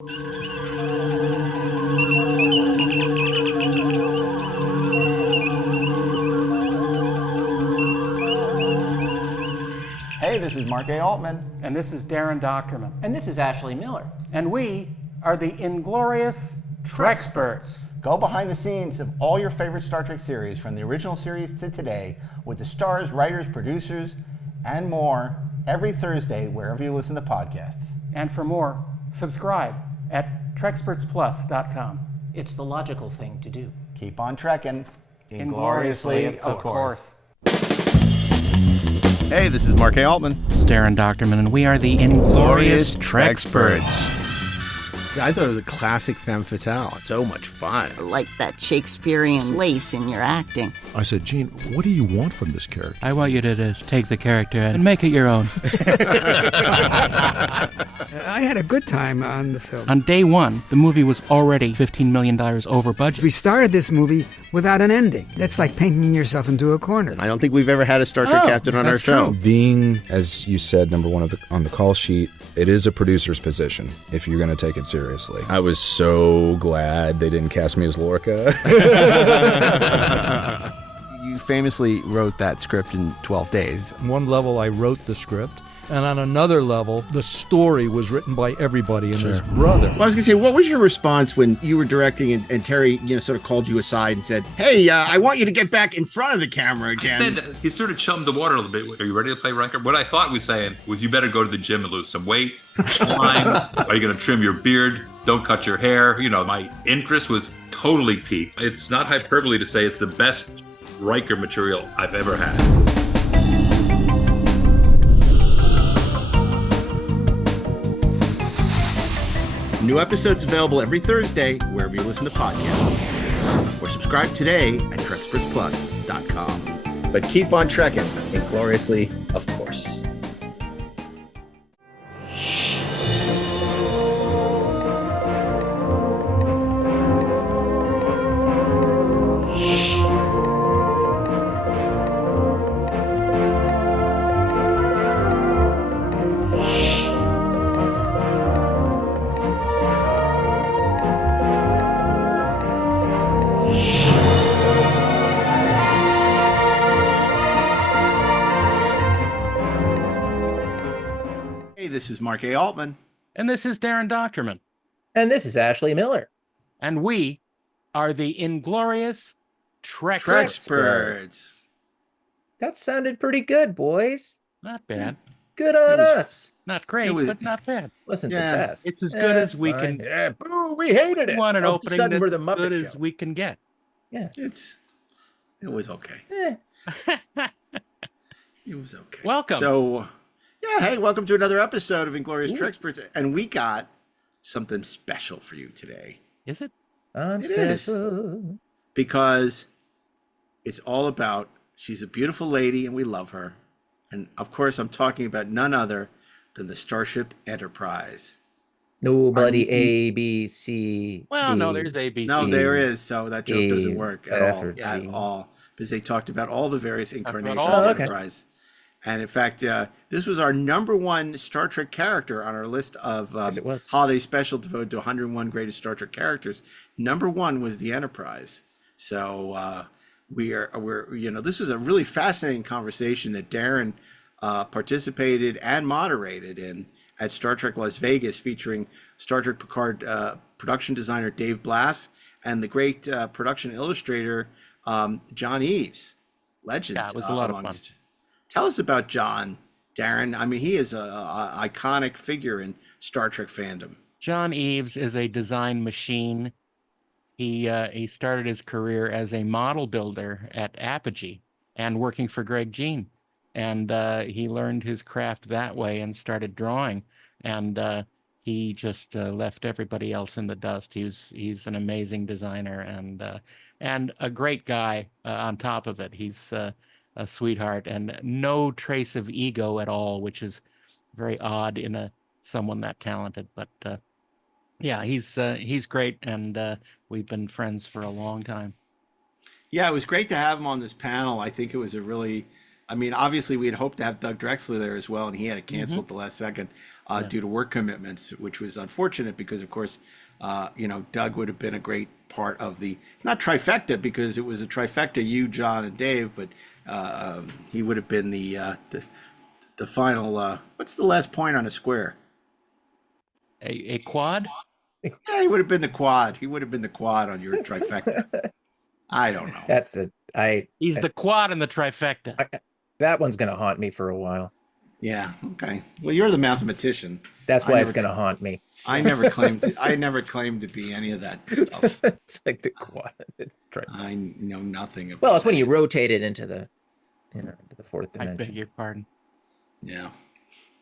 Hey, this is Mark A. Altman. And this is DAREN DOCHTERMAN. And this is Ashley Miller. And we are the Inglorious Treksperts. Go behind the scenes of all your favorite Star Trek series, from the original series to today, with the stars, writers, producers, and more, every Thursday, wherever you listen to podcasts. And for more, subscribe at trekspertsplus.com. It's the logical thing to do. Keep on trekking. Ingloriously, of course. Hey, this is Mark A. Altman. This is DAREN DOCHTERMAN, and we are the Inglorious Treksperts. I thought it was a classic femme fatale. So much fun. Like that Shakespearean lace in your acting. I said, Gene, what do you want from this character? I want you to take the character and make it your own. I had a good time on the film. On day one, the movie was already $15 million over budget. We started this movie without an ending. That's like painting yourself into a corner. I don't think we've ever had a Star Trek captain on our show. Being, as you said, number one on the call sheet, it is a producer's position if you're going to take it seriously. I was so glad they didn't cast me as Lorca. You famously wrote that script in 12 days. On one level, I wrote the script, and on another level, the story was written by everybody and his brother. Well, I was going to say, what was your response when you were directing and Terry, sort of called you aside and said, hey, I want you to get back in front of the camera again? I said, he sort of chummed the water a little bit. Are you ready to play Riker? What I thought he was saying was, you better go to the gym and lose some weight. Lines. Are you going to trim your beard? Don't cut your hair. My interest was totally piqued. It's not hyperbole to say it's the best Riker material I've ever had. New episodes available every Thursday, wherever you listen to podcasts. Or subscribe today at TrekspertsPlus.com. But keep on trekking, ingloriously, of course. This is Mark A. Altman. And this is DAREN DOCHTERMAN. And this is Ashley Miller. And we are the Inglorious Treksperts. That sounded pretty good, boys. Not bad. Good on us. Not great, but not bad. Wasn't the best. It's as good as we can. Yeah, boo, we hated it. We want an opening that's we're the as Muppet good Show. as we can get. Yeah. It was okay. It was okay. Welcome. So, hey, welcome to another episode of Inglorious Treksperts. And we got something special for you today. Is it? I'm It special. is. Because it's all about, she's a beautiful lady and we love her. And of course, I'm talking about none other than the Starship Enterprise. Nobody A, B, C, Well, D. no, there's A, B, C. No, there is. So that joke doesn't work at F, all. or At G. all. Because they talked about all the various incarnations all of of them. Enterprise. And in fact, this was our number one Star Trek character on our list of Yes, it was. holiday special devoted to 101 greatest Star Trek characters. Number one was the Enterprise. So this was a really fascinating conversation that DAREN participated and moderated in at Star Trek Las Vegas, featuring Star Trek Picard production designer Dave Blass and the great production illustrator John Eaves, legend. Yeah, it was a lot of fun. Tell us about John, DAREN. I mean, he is a iconic figure in Star Trek fandom. John Eaves is a design machine. He started his career as a model builder at Apogee and working for Greg Jean. And he learned his craft that way and started drawing. And he just left everybody else in the dust. He's an amazing designer and a great guy on top of it. He's a sweetheart and no trace of ego at all, which is very odd in someone that talented. But yeah, he's great, and we've been friends for a long time. Yeah, it was great to have him on this panel. I think it was obviously we had hoped to have Doug Drexler there as well, and he had to cancel at the last second. due to work commitments, which was unfortunate because, of course, Doug would have been a great part of the, not trifecta because it was a trifecta, you, John, and Dave, but he would have been the final, what's the last point on a square? A quad? Yeah, he would have been the quad. He would have been the quad on your trifecta. I don't know. He's the quad in the trifecta. That one's going to haunt me for a while. Yeah. Okay. Well, you're the mathematician. That's why it's going to haunt me. I never claimed to be any of that stuff. It's like the quad. I know nothing about. Well, it's when you rotate it into the fourth dimension. I beg your pardon. Yeah.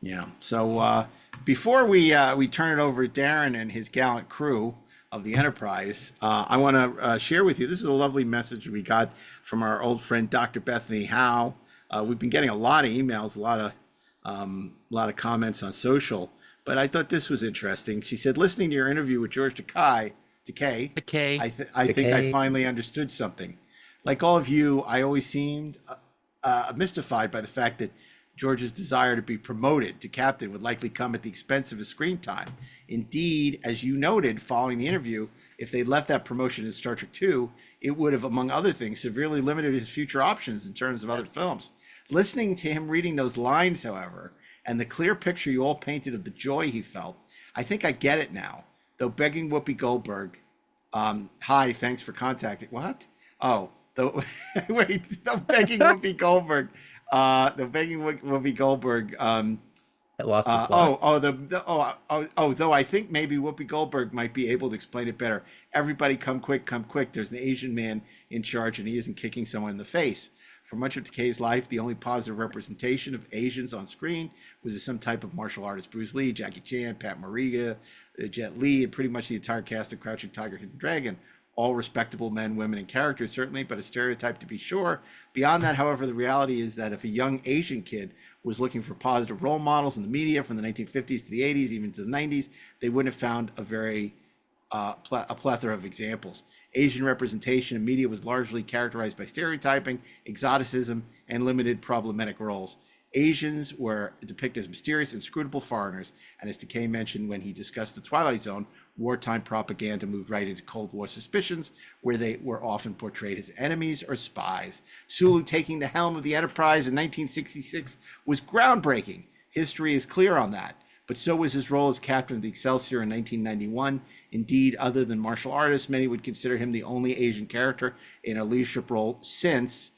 Yeah. So before we turn it over to Darren and his gallant crew of the Enterprise, I want to share with you. This is a lovely message we got from our old friend Dr. Bethany Howe. We've been getting a lot of emails, a lot of comments on social, but I thought this was interesting. She said, listening to your interview with George Takei, I think I finally understood something. Like all of you, I always seemed mystified by the fact that George's desire to be promoted to captain would likely come at the expense of his screen time. Indeed, as you noted following the interview, if they'd left that promotion in Star Trek II, it would have, among other things, severely limited his future options in terms of other films. Listening to him reading those lines, however, and the clear picture you all painted of the joy he felt, I think I get it now. Though begging Whoopi Goldberg, hi, thanks for contacting. What? Oh, wait, though begging Whoopi Goldberg. The begging Whoopi Goldberg. It lost the plot. Though I think maybe Whoopi Goldberg might be able to explain it better. Everybody come quick, come quick. There's an Asian man in charge and he isn't kicking someone in the face. For much of Takei's life, the only positive representation of Asians on screen was as some type of martial artist. Bruce Lee, Jackie Chan, Pat Morita, Jet Li, and pretty much the entire cast of Crouching Tiger, Hidden Dragon. All respectable men, women, and characters, certainly, but a stereotype to be sure. Beyond that, however, the reality is that if a young Asian kid was looking for positive role models in the media from the 1950s to the 80s, even to the 90s, they wouldn't have found a plethora of examples. Asian representation in media was largely characterized by stereotyping, exoticism, and limited problematic roles. Asians were depicted as mysterious, inscrutable foreigners, and as Takei mentioned when he discussed The Twilight Zone, wartime propaganda moved right into Cold War suspicions, where they were often portrayed as enemies or spies. Sulu taking the helm of the Enterprise in 1966 was groundbreaking. History is clear on that. But so was his role as captain of the Excelsior in 1991. Indeed, other than martial artists, many would consider him the only Asian character in a leadership role since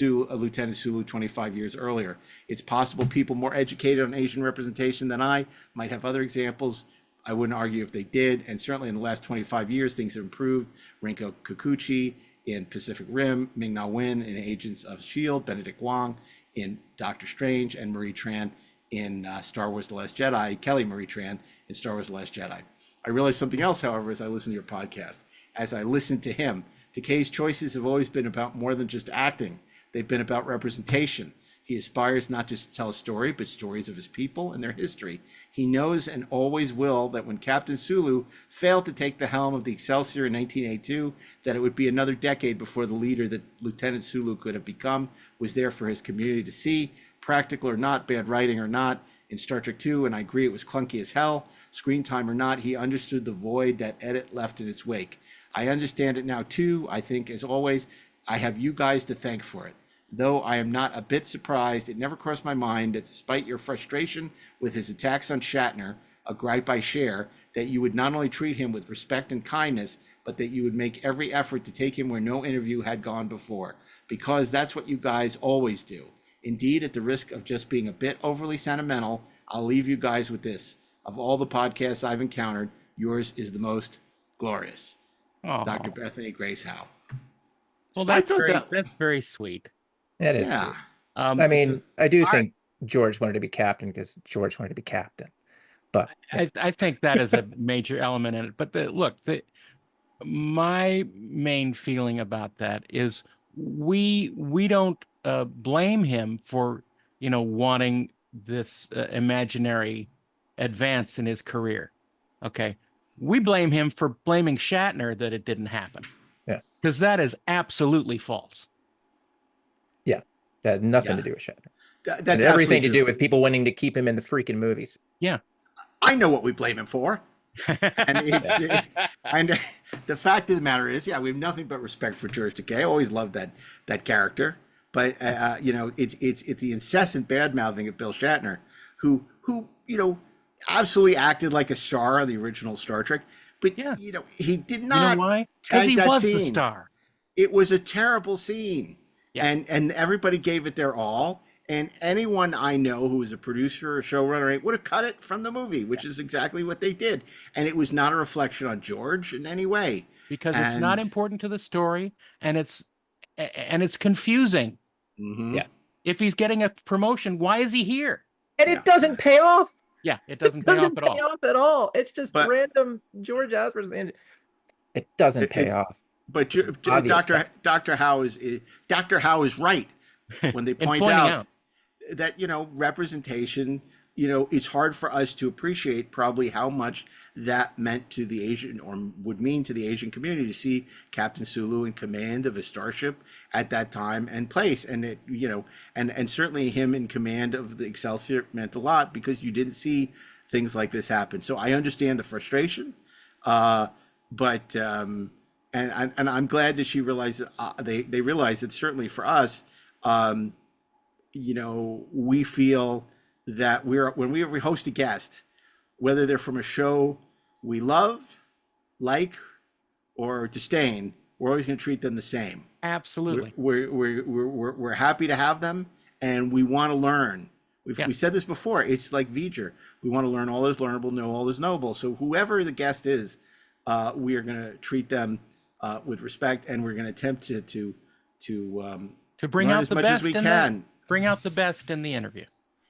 Lieutenant Sulu 25 years earlier. It's possible people more educated on Asian representation than I might have other examples. I wouldn't argue if they did, and certainly in the last 25 years, things have improved. Rinko Kikuchi in Pacific Rim, Ming-Na Wen in Agents of S.H.I.E.L.D., Benedict Wong in Doctor Strange, and Marie Tran in Star Wars The Last Jedi, Kelly Marie Tran in Star Wars The Last Jedi. I realized something else, however, as I listened to your podcast. As I listened to him, Takei's choices have always been about more than just acting. They've been about representation. He aspires not just to tell a story, but stories of his people and their history. He knows and always will that when Captain Sulu failed to take the helm of the Excelsior in 1982, that it would be another decade before the leader that Lieutenant Sulu could have become was there for his community to see. Practical or not, bad writing or not, in Star Trek II, and I agree it was clunky as hell, screen time or not, he understood the void that edit left in its wake. I understand it now too. I think, as always, I have you guys to thank for it. Though I am not a bit surprised, it never crossed my mind that despite your frustration with his attacks on Shatner, a gripe I share, that you would not only treat him with respect and kindness, but that you would make every effort to take him where no interview had gone before, because that's what you guys always do. Indeed, at the risk of just being a bit overly sentimental, I'll leave you guys with this. Of all the podcasts I've encountered, yours is the most glorious. Oh. Dr. Bethany Grace Howe. Well, So that's very sweet. That is yeah. sweet. I mean, I do think George wanted to be captain because George wanted to be captain. But I think that is a major element in it. But my main feeling about that is we don't blame him for wanting this imaginary advance in his career. Okay, we blame him for blaming Shatner that it didn't happen. Yeah, because that is absolutely false. Yeah, that had nothing to do with Shatner. That's everything to do with people wanting to keep him in the freaking movies. Yeah. I know what we blame him for. And and the fact of the matter is, yeah, we have nothing but respect for George Takei. I always loved that character, but it's the incessant bad mouthing of Bill Shatner, who absolutely acted like a star on the original Star Trek, but he did not. You know why? Because he was the star. It was a terrible scene, yeah. and everybody gave it their all. And anyone I know who was a producer or showrunner would have cut it from the movie, which is exactly what they did. And it was not a reflection on George in any way. Because it's not important to the story, and it's confusing. Mm-hmm. Yeah. If he's getting a promotion, why is he here? And it doesn't pay off. Yeah, it doesn't pay off at all. It's just random George Asper's. It doesn't pay off. But Dr. Howe is right when they point out that representation, it's hard for us to appreciate probably how much that meant to the Asian, or would mean to the Asian community, to see Captain Sulu in command of a starship at that time and place, and it and certainly him in command of the Excelsior meant a lot, because you didn't see things like this happen. So I understand the frustration, but and I'm glad that she realized that they realized that certainly for us. We feel that when we host a guest, whether they're from a show we love, like, or disdain, we're always going to treat them the same. Absolutely. We're happy to have them, and we want to learn. We said this before. It's like V'ger. We want to learn all is learnable, know all is knowable. So whoever the guest is, we are going to treat them with respect, and we're going to attempt to bring out the best as we can. Bring out the best in the interview.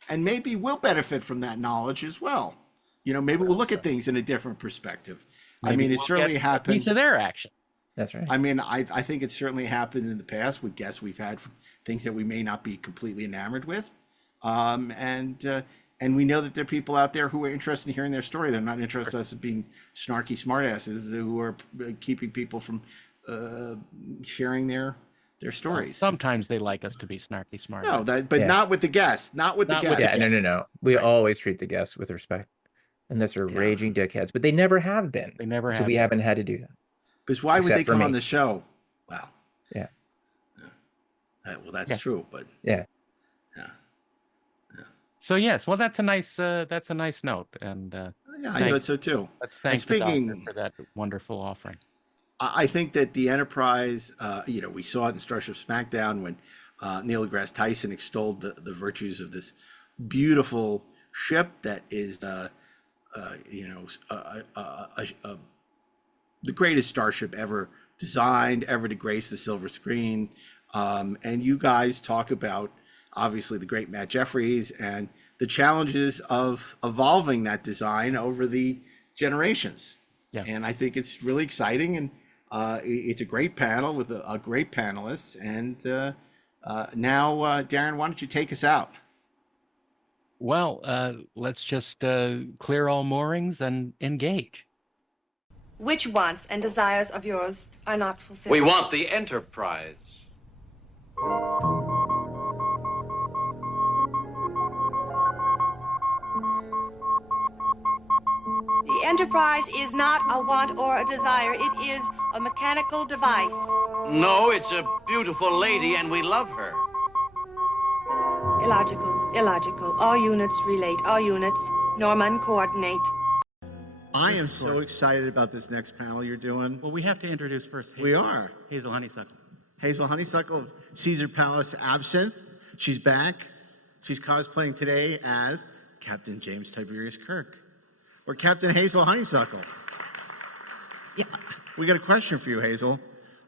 And maybe we'll benefit from that knowledge as well. Maybe we'll look at things in a different perspective. Maybe it certainly happened. A piece of their action. That's right. I think it certainly happened in the past with guests we've had, things that we may not be completely enamored with. And we know that there are people out there who are interested in hearing their story. They're not interested in being snarky smartasses who are keeping people from sharing their stories. Sometimes they like us to be snarky smart. No, not with the guests. Not with the guests. Yeah, no. We always treat the guests with respect, unless they're raging dickheads. But they never have been. They never have. So we haven't had to do that. Because why would they come on the show? Wow. Yeah. Well, that's true, but yeah. So yes, well, that's a nice note, and I thought so too. Let's thank the Doctor for that wonderful offering. I think that the Enterprise, we saw it in Starship SmackDown when Neil deGrasse Tyson extolled the virtues of this beautiful ship that is, the greatest starship ever designed, ever to grace the silver screen. And you guys talk about, obviously, the great Matt Jeffries and the challenges of evolving that design over the generations. Yeah. And I think it's really exciting, and it's a great panel with a great panelists. And now, Darren, why don't you take us out? Well, let's just clear all moorings and engage. Which wants and desires of yours are not fulfilled? We want the Enterprise. The Enterprise is not a want or a desire. It is a mechanical device. No, it's a beautiful lady, and we love her. Illogical. All units relate. All units, Norman, coordinate. I am so excited about this next panel you're doing. Well, we have to introduce first. We are. Hazel Honeysuckle. Hazel Honeysuckle of Caesar Palace Absinthe. She's back. She's cosplaying today as Captain James Tiberius Kirk, or Captain Hazel Honeysuckle. Yeah. We got a question for you, Hazel.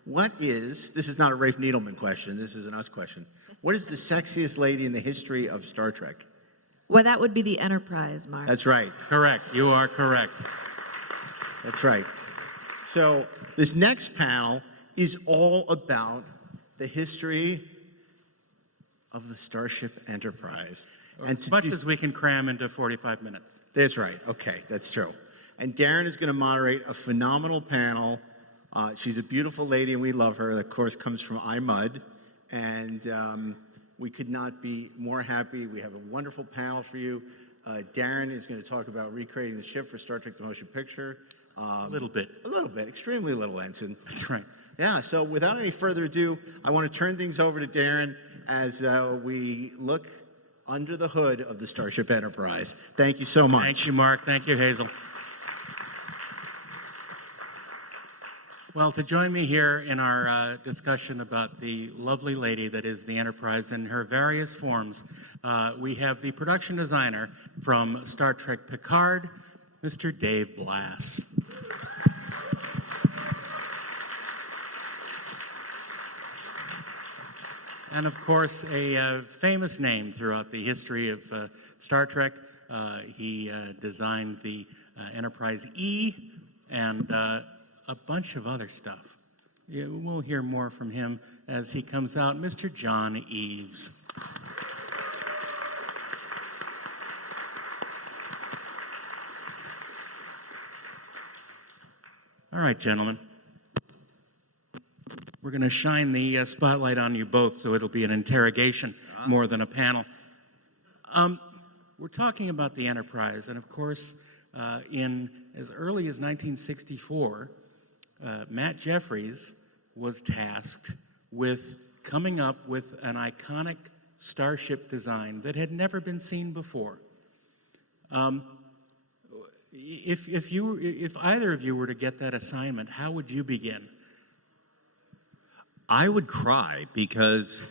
This is not a Rafe Needleman question, this is an us question. What is the sexiest lady in the history of Star Trek? Well, that would be the Enterprise, Mark. That's right. Correct. You are correct. That's right. So this next panel is all about the history of the Starship Enterprise. As much as we can cram into 45 minutes. That's right. Okay, that's true. And Darren is going to moderate a phenomenal panel. She's a beautiful lady, and we love her. That, of course, comes from iMud. And we could not be more happy. We have a wonderful panel for you. Darren is going to talk about recreating the ship for Star Trek: The Motion Picture. A little bit. A little bit, extremely little, Ensign. That's right. Yeah, so without any further ado, I want to turn things over to Darren as we look under the hood of the Starship Enterprise. Thank you so much. Thank you, Mark. Thank you, Hazel. Well, to join me here in our discussion about the lovely lady that is the Enterprise in her various forms, we have the production designer from Star Trek Picard, Mr. Dave Blass. And of course, a famous name throughout the history of Star Trek. He designed the Enterprise E and a bunch of other stuff. Yeah, we'll hear more from him as he comes out. Mr. John Eaves. All right, gentlemen. We're going to shine the spotlight on you both, so it'll be an interrogation more than a panel. We're talking about the Enterprise, and of course, in as early as 1964, Matt Jeffries was tasked with coming up with an iconic starship design that had never been seen before. If either of you were to get that assignment, how would you begin? I would cry because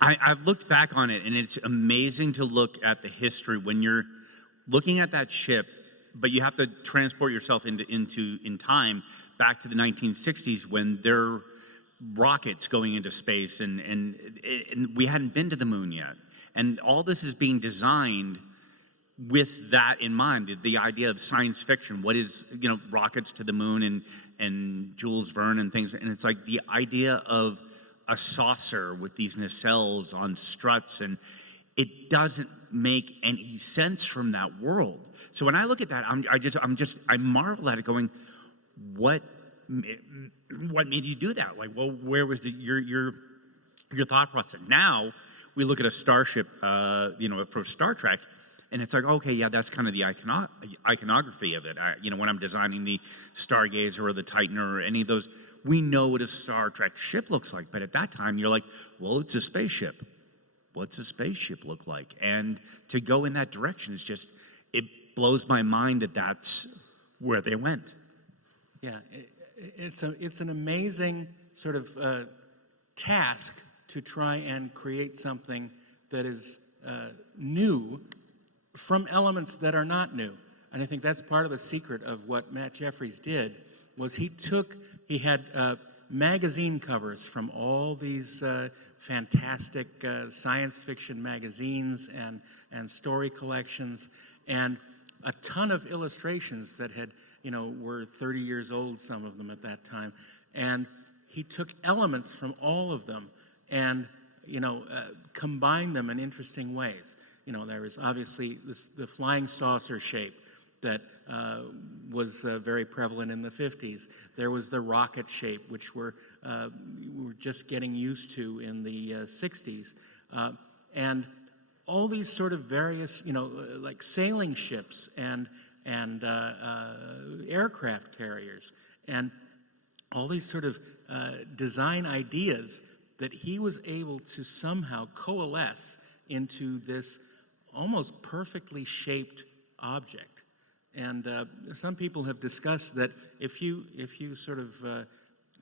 I've looked back on it, and it's amazing to look at the history when you're looking at that ship, but you have to transport yourself in time back to the 1960s when there are rockets going into space, and we hadn't been to the moon yet. And all this is being designed with that in mind, the idea of science fiction. What is, rockets to the moon and Jules Verne and things. And it's like the idea of a saucer with these nacelles on struts, and it doesn't make any sense from that world. So when I look at that, I marvel at it going, what made you do that? Like, well, where was your thought process? Now we look at a starship, for Star Trek, and it's like, okay, yeah, that's kind of the iconography of it. When I'm designing the Stargazer or the Titan or any of those, we know what a Star Trek ship looks like. But at that time, you're like, well, it's a spaceship. What's a spaceship look like? And to go in that direction is just, it blows my mind that that's where they went. Yeah, it's an amazing sort of task to try and create something that is new from elements that are not new. And I think that's part of the secret of what Matt Jeffries did, was he had magazine covers from all these fantastic science fiction magazines and story collections, and a ton of illustrations that had, were 30 years old, some of them at that time. And he took elements from all of them and, combined them in interesting ways. There was obviously the flying saucer shape that was very prevalent in the 50s. There was the rocket shape, which we were just getting used to in the 60s. And all these sort of various, like sailing ships and aircraft carriers, and all these sort of design ideas that he was able to somehow coalesce into this almost perfectly shaped object. And some people have discussed that if you sort of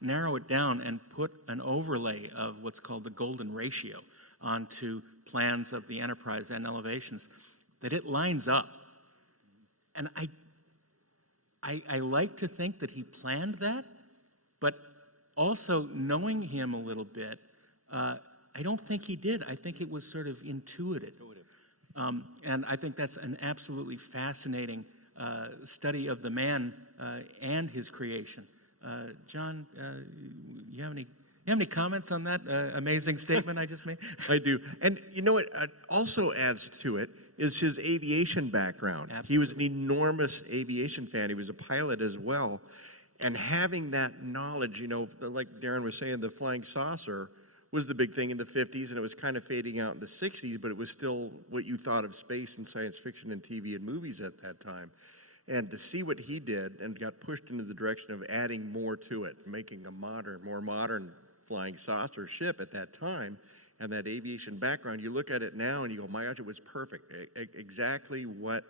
narrow it down and put an overlay of what's called the golden ratio onto plans of the Enterprise and elevations, that it lines up. And I like to think that he planned that, but also knowing him a little bit, I don't think he did. I think it was sort of intuitive. And I think that's an absolutely fascinating study of the man and his creation. John, you have any comments on that amazing statement I just made? I do. And you know what also adds to it is his aviation background. Absolutely. He was an enormous aviation fan. He was a pilot as well. And having that knowledge, like Darren was saying, the flying saucer was the big thing in the 50s, and it was kind of fading out in the 60s, but it was still what you thought of space and science fiction and TV and movies at that time. And to see what he did and got pushed into the direction of adding more to it, making a more modern flying saucer ship at that time, and that aviation background, you look at it now and you go, my gosh, it was perfect. Exactly what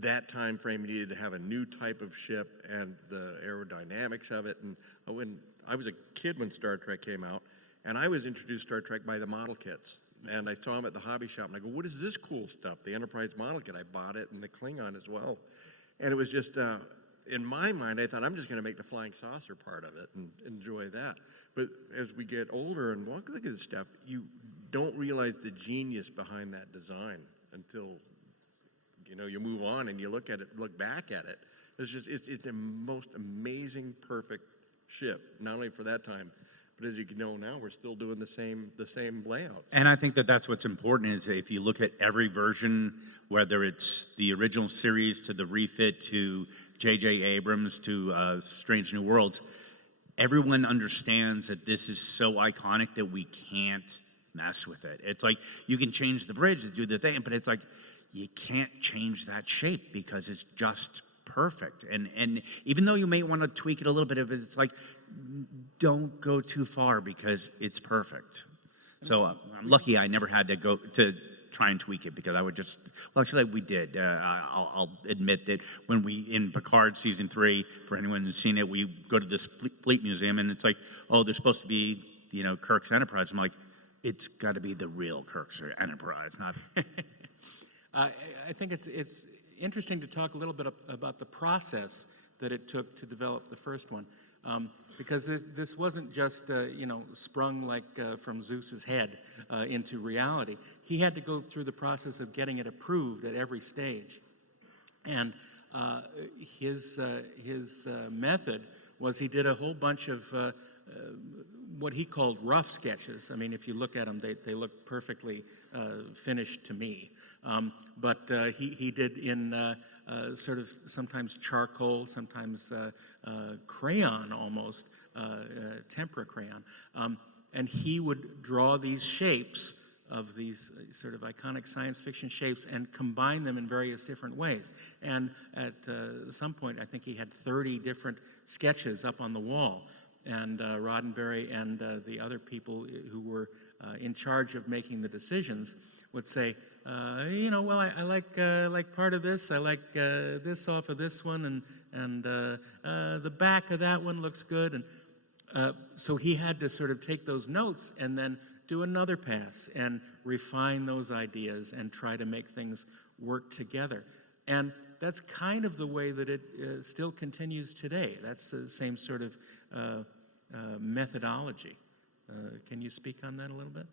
that time frame needed to have a new type of ship and the aerodynamics of it. And when I was a kid when Star Trek came out, and I was introduced to Star Trek by the model kits. And I saw them at the hobby shop, and I go, what is this cool stuff? The Enterprise model kit. I bought it, and the Klingon as well. And it was just, in my mind, I thought, I'm just going to make the flying saucer part of it and enjoy that. But as we get older and look at this stuff, you don't realize the genius behind that design until, you know, you move on and you look at it, look back at it. It's the most amazing, perfect ship, not only for that time, but as you know now, we're still doing the same layouts. And I think that that's what's important is if you look at every version, whether it's the original series to the refit to J.J. Abrams to Strange New Worlds, everyone understands that this is so iconic that we can't mess with it. It's like you can change the bridge to do the thing, but it's like you can't change that shape because it's just perfect. And even though you may want to tweak it a little bit, it's like don't go too far because it's perfect. So I'm lucky I never had to go to try and tweak it because I would just, well, actually we did. I'll admit that when we, in Picard season 3, for anyone who's seen it, we go to this fleet museum and it's like, oh, there's supposed to be, you know, Kirk's Enterprise. I'm like, it's got to be the real Kirk's Enterprise, not. I think it's interesting to talk a little bit about the process that it took to develop the first one. Because this wasn't just, you know, sprung like from Zeus's head into reality. He had to go through the process of getting it approved at every stage. And his method was he did a whole bunch of what he called rough sketches. I mean, if you look at them, they look perfectly finished to me. But he did in sort of sometimes charcoal, sometimes crayon almost, tempera crayon. And he would draw these shapes of these sort of iconic science fiction shapes and combine them in various different ways. And at some point, I think he had 30 different sketches up on the wall. And Roddenberry and the other people who were in charge of making the decisions would say, you know, well, I like part of this. I like this off of this one, and the back of that one looks good. And so he had to sort of take those notes and then do another pass and refine those ideas and try to make things work together. And that's kind of the way that it still continues today. That's the same sort of methodology. Can you speak on that a little bit?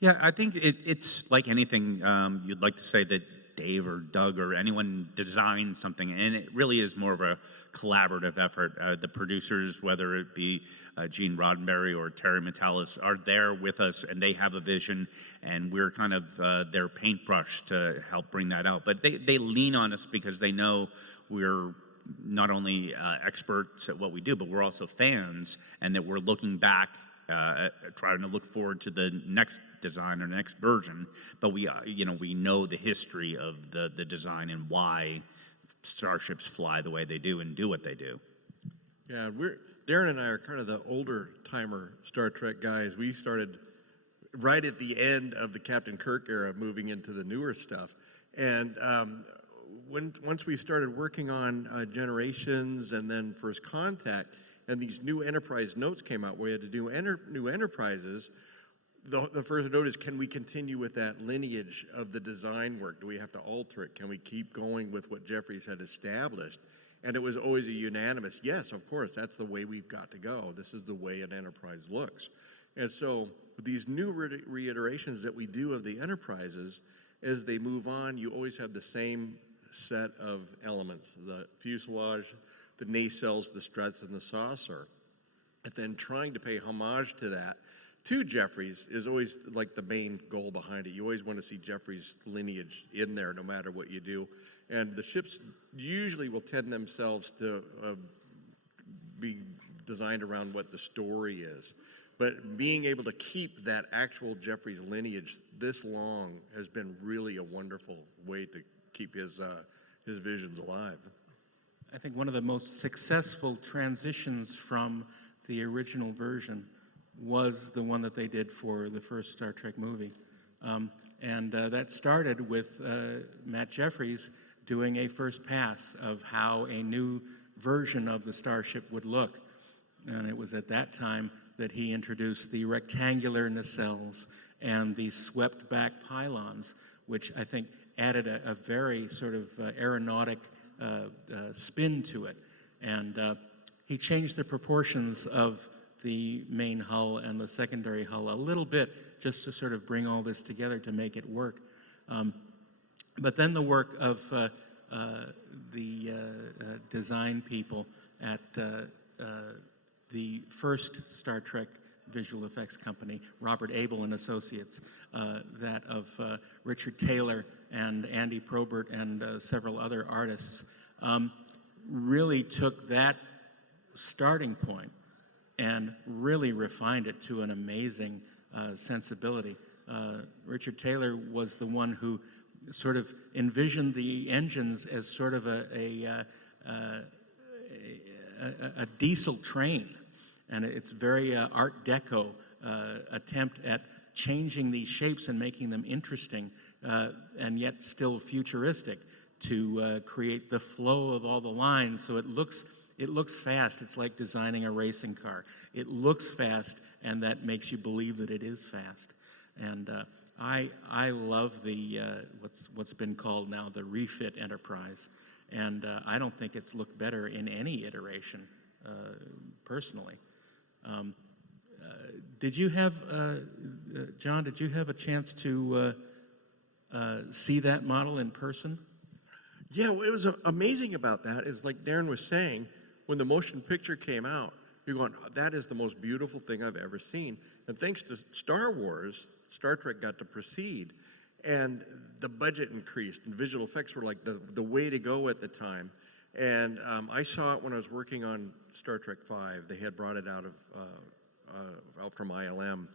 Yeah, I think it's like anything. You'd like to say that Dave or Doug or anyone designed something, and it really is more of a collaborative effort. The producers, whether it be Gene Roddenberry or Terry Metalis, are there with us, and they have a vision, and we're kind of their paintbrush to help bring that out. But they lean on us because they know we're not only experts at what we do, but we're also fans, and that we're looking back, trying to look forward to the next design or next version. But we know the history of the design and why starships fly the way they do and do what they do. Yeah, Darren and I are kind of the older timer Star Trek guys. We started right at the end of the Captain Kirk era, moving into the newer stuff, and once we started working on Generations and then First Contact, and these new Enterprise notes came out where we had to do new Enterprises, the first note is, can we continue with that lineage of the design work? Do we have to alter it? Can we keep going with what Jeffries had established? And it was always a unanimous, yes, of course, that's the way we've got to go. This is the way an Enterprise looks. And so with these new reiterations that we do of the Enterprises, as they move on, you always have the same set of elements: the fuselage, the nacelles, the struts, and the saucer. And then trying to pay homage to that, to Jeffries, is always like the main goal behind it. You always want to see Jeffries' lineage in there no matter what you do. And the ships usually will tend themselves to be designed around what the story is. But being able to keep that actual Jeffries lineage this long has been really a wonderful way to keep his visions alive. I think one of the most successful transitions from the original version was the one that they did for the first Star Trek movie. And that started with Matt Jeffries doing a first pass of how a new version of the starship would look. And it was at that time that he introduced the rectangular nacelles and the swept back pylons, which I think added a very sort of aeronautic spin to it. And he changed the proportions of the main hull and the secondary hull a little bit just to sort of bring all this together to make it work. But then the work of the design people at the first Star Trek visual effects company, Robert Abel and Associates, that of Richard Taylor and Andy Probert and several other artists, really took that starting point and really refined it to an amazing sensibility. Richard Taylor was the one who sort of envisioned the engines as sort of a diesel train. And it's very Art Deco attempt at changing these shapes and making them interesting and yet still futuristic to create the flow of all the lines so it looks fast. It's like designing a racing car. It looks fast, and that makes you believe that it is fast. And I love the what's been called now the refit enterprise, and I don't think it's looked better in any iteration, personally. Did you have, John? Did you have a chance to see that model in person? Yeah, what was amazing about that is, like Darren was saying, when the motion picture came out, you're going, that is the most beautiful thing I've ever seen. And thanks to Star Wars, Star Trek got to proceed, and the budget increased, and visual effects were like the way to go at the time. And I saw it when I was working on Star Trek V. They had brought it out from ILM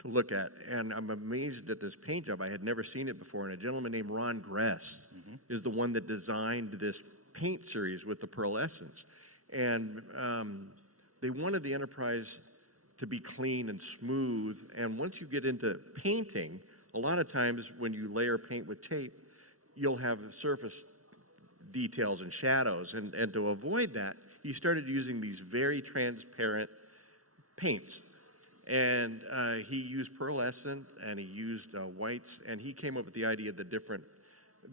to look at, and I'm amazed at this paint job. I had never seen it before, and a gentleman named Ron Gress is the one that designed this paint series with the pearlescence. And they wanted the Enterprise to be clean and smooth, and once you get into painting, a lot of times when you layer paint with tape, you'll have surface details and shadows, and to avoid that, he started using these very transparent paints. And he used pearlescent, and he used whites, and he came up with the idea of the different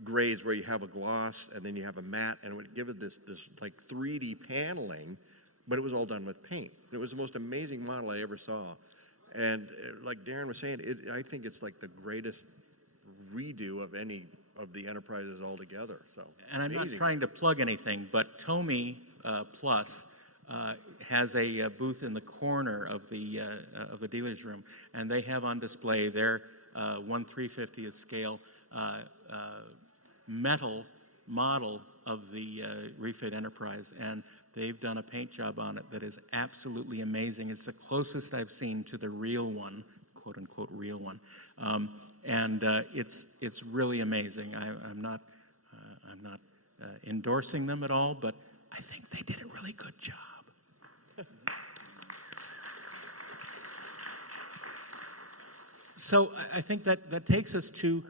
grays where you have a gloss and then you have a matte, and it would give it this like 3D paneling, but it was all done with paint. It was the most amazing model I ever saw. And like Darren was saying, I think it's like the greatest redo of any of the Enterprises altogether. So, and I'm amazing. not trying to plug anything, but Tomy Plus has a booth in the corner of the dealer's room, and they have on display their 1/350th scale metal model of the refit Enterprise, and they've done a paint job on it that is absolutely amazing. It's the closest I've seen to the real one, quote unquote real one, and it's really amazing. I'm not endorsing them at all, but I think they did a really good job. So I think that takes us to,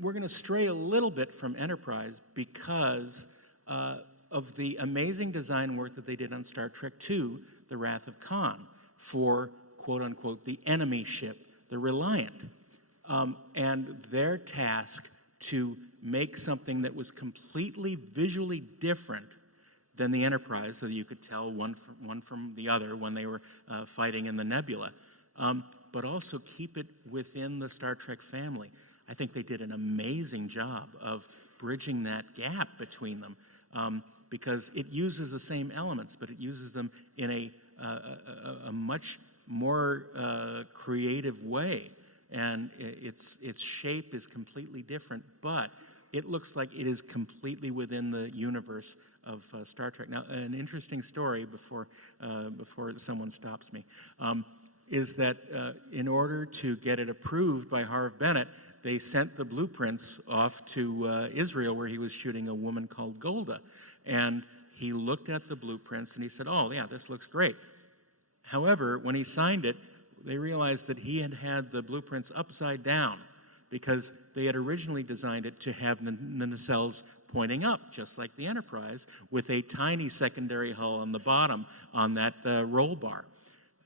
we're going to stray a little bit from Enterprise because of the amazing design work that they did on Star Trek II, The Wrath of Khan, for quote unquote the enemy ship, the Reliant, and their task to make something that was completely visually different than the Enterprise, so that you could tell one from the other when they were fighting in the nebula, but also keep it within the Star Trek family. I think they did an amazing job of bridging that gap between them, because it uses the same elements, but it uses them in a much more creative way, and its shape is completely different, but it looks like it is completely within the universe Star Trek. Now, an interesting story before someone stops me is that in order to get it approved by Harve Bennett, they sent the blueprints off to Israel, where he was shooting a woman called Golda, and he looked at the blueprints and he said, "Oh, yeah, this looks great." However, when he signed it, they realized that he had the blueprints upside down, because they had originally designed it to have the nacelles pointing up, just like the Enterprise, with a tiny secondary hull on the bottom on that roll bar.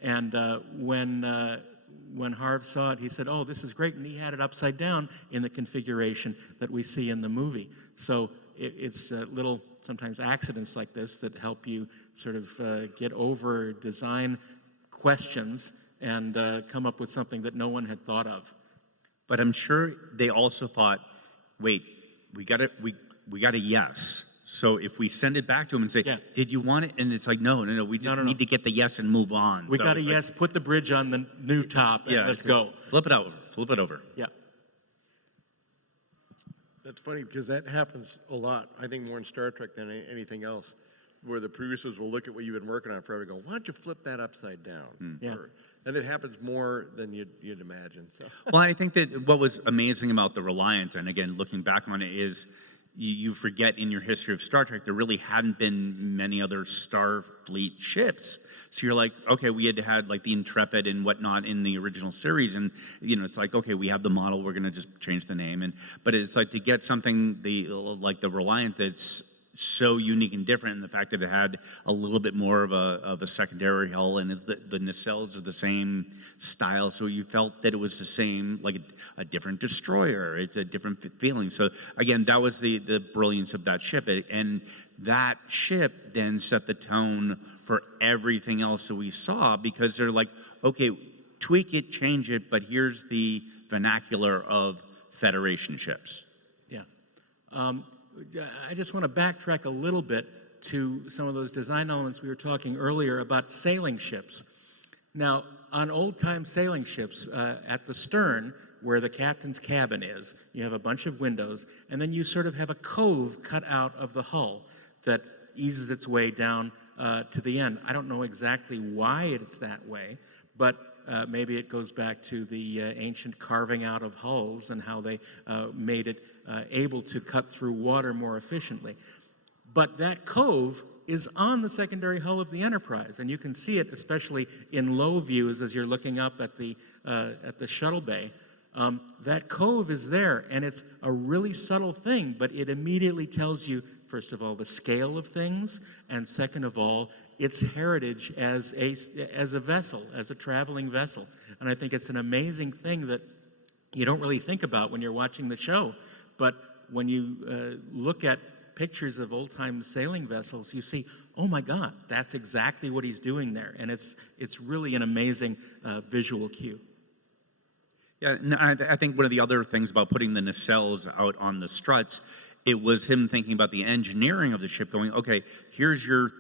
And when Harve saw it, he said, "Oh, this is great," and he had it upside down in the configuration that we see in the movie. So it's little, sometimes accidents like this that help you sort of get over design questions and come up with something that no one had thought of. But I'm sure they also thought, wait, we got a yes. So if we send it back to him and say, "Did you want it?" and it's like, no, we just need to get the yes and move on. We got a yes. Put the bridge on the new top and let's go. Flip it over. Yeah. That's funny because that happens a lot. I think more in Star Trek than anything else, where the producers will look at what you've been working on forever and go, "Why don't you flip that upside down?" Yeah. And it happens more than you'd imagine. So. Well, I think that what was amazing about the Reliant, and again, looking back on it, is you forget in your history of Star Trek, there really hadn't been many other Starfleet ships. So you're like, okay, we had like the Intrepid and whatnot in the original series, and it's like, okay, we have the model, we're going to just change the name, but it's like to get something like the Reliant that's so unique and different in the fact that it had a little bit more of a secondary hull, and the nacelles are the same style, so you felt that it was the same, like a different destroyer. It's a different feeling. So again, that was the brilliance of that ship, and that ship then set the tone for everything else that we saw, because they're like, okay, tweak it, change it, but here's the vernacular of Federation ships. Yeah. I just want to backtrack a little bit to some of those design elements we were talking earlier about sailing ships. Now, on old-time sailing ships, at the stern, where the captain's cabin is, you have a bunch of windows, and then you sort of have a cove cut out of the hull that eases its way down to the end. I don't know exactly why it's that way, but maybe it goes back to the ancient carving out of hulls and how they made it able to cut through water more efficiently. But that cove is on the secondary hull of the Enterprise, and you can see it especially in low views as you're looking up at the shuttle bay. That cove is there, and it's a really subtle thing, but it immediately tells you, first of all, the scale of things, and second of all, its heritage as a vessel, as a traveling vessel. And I think it's an amazing thing that you don't really think about when you're watching the show, but when you look at pictures of old-time sailing vessels, you see, oh my God, that's exactly what he's doing there, and it's really an amazing visual cue. Yeah, no, I think one of the other things about putting the nacelles out on the struts, it was him thinking about the engineering of the ship, going, okay, here's your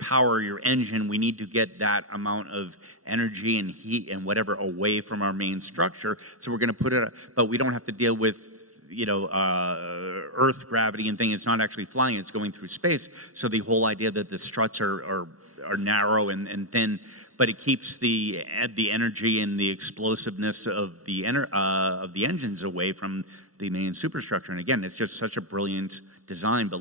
power, your engine, we need to get that amount of energy and heat and whatever away from our main structure, so we're going to put it, but we don't have to deal with Earth gravity and things. It's not actually flying, it's going through space. So the whole idea that the struts are narrow and thin, but it keeps the energy and the explosiveness of the engines away from the main superstructure. And again, it's just such a brilliant design, but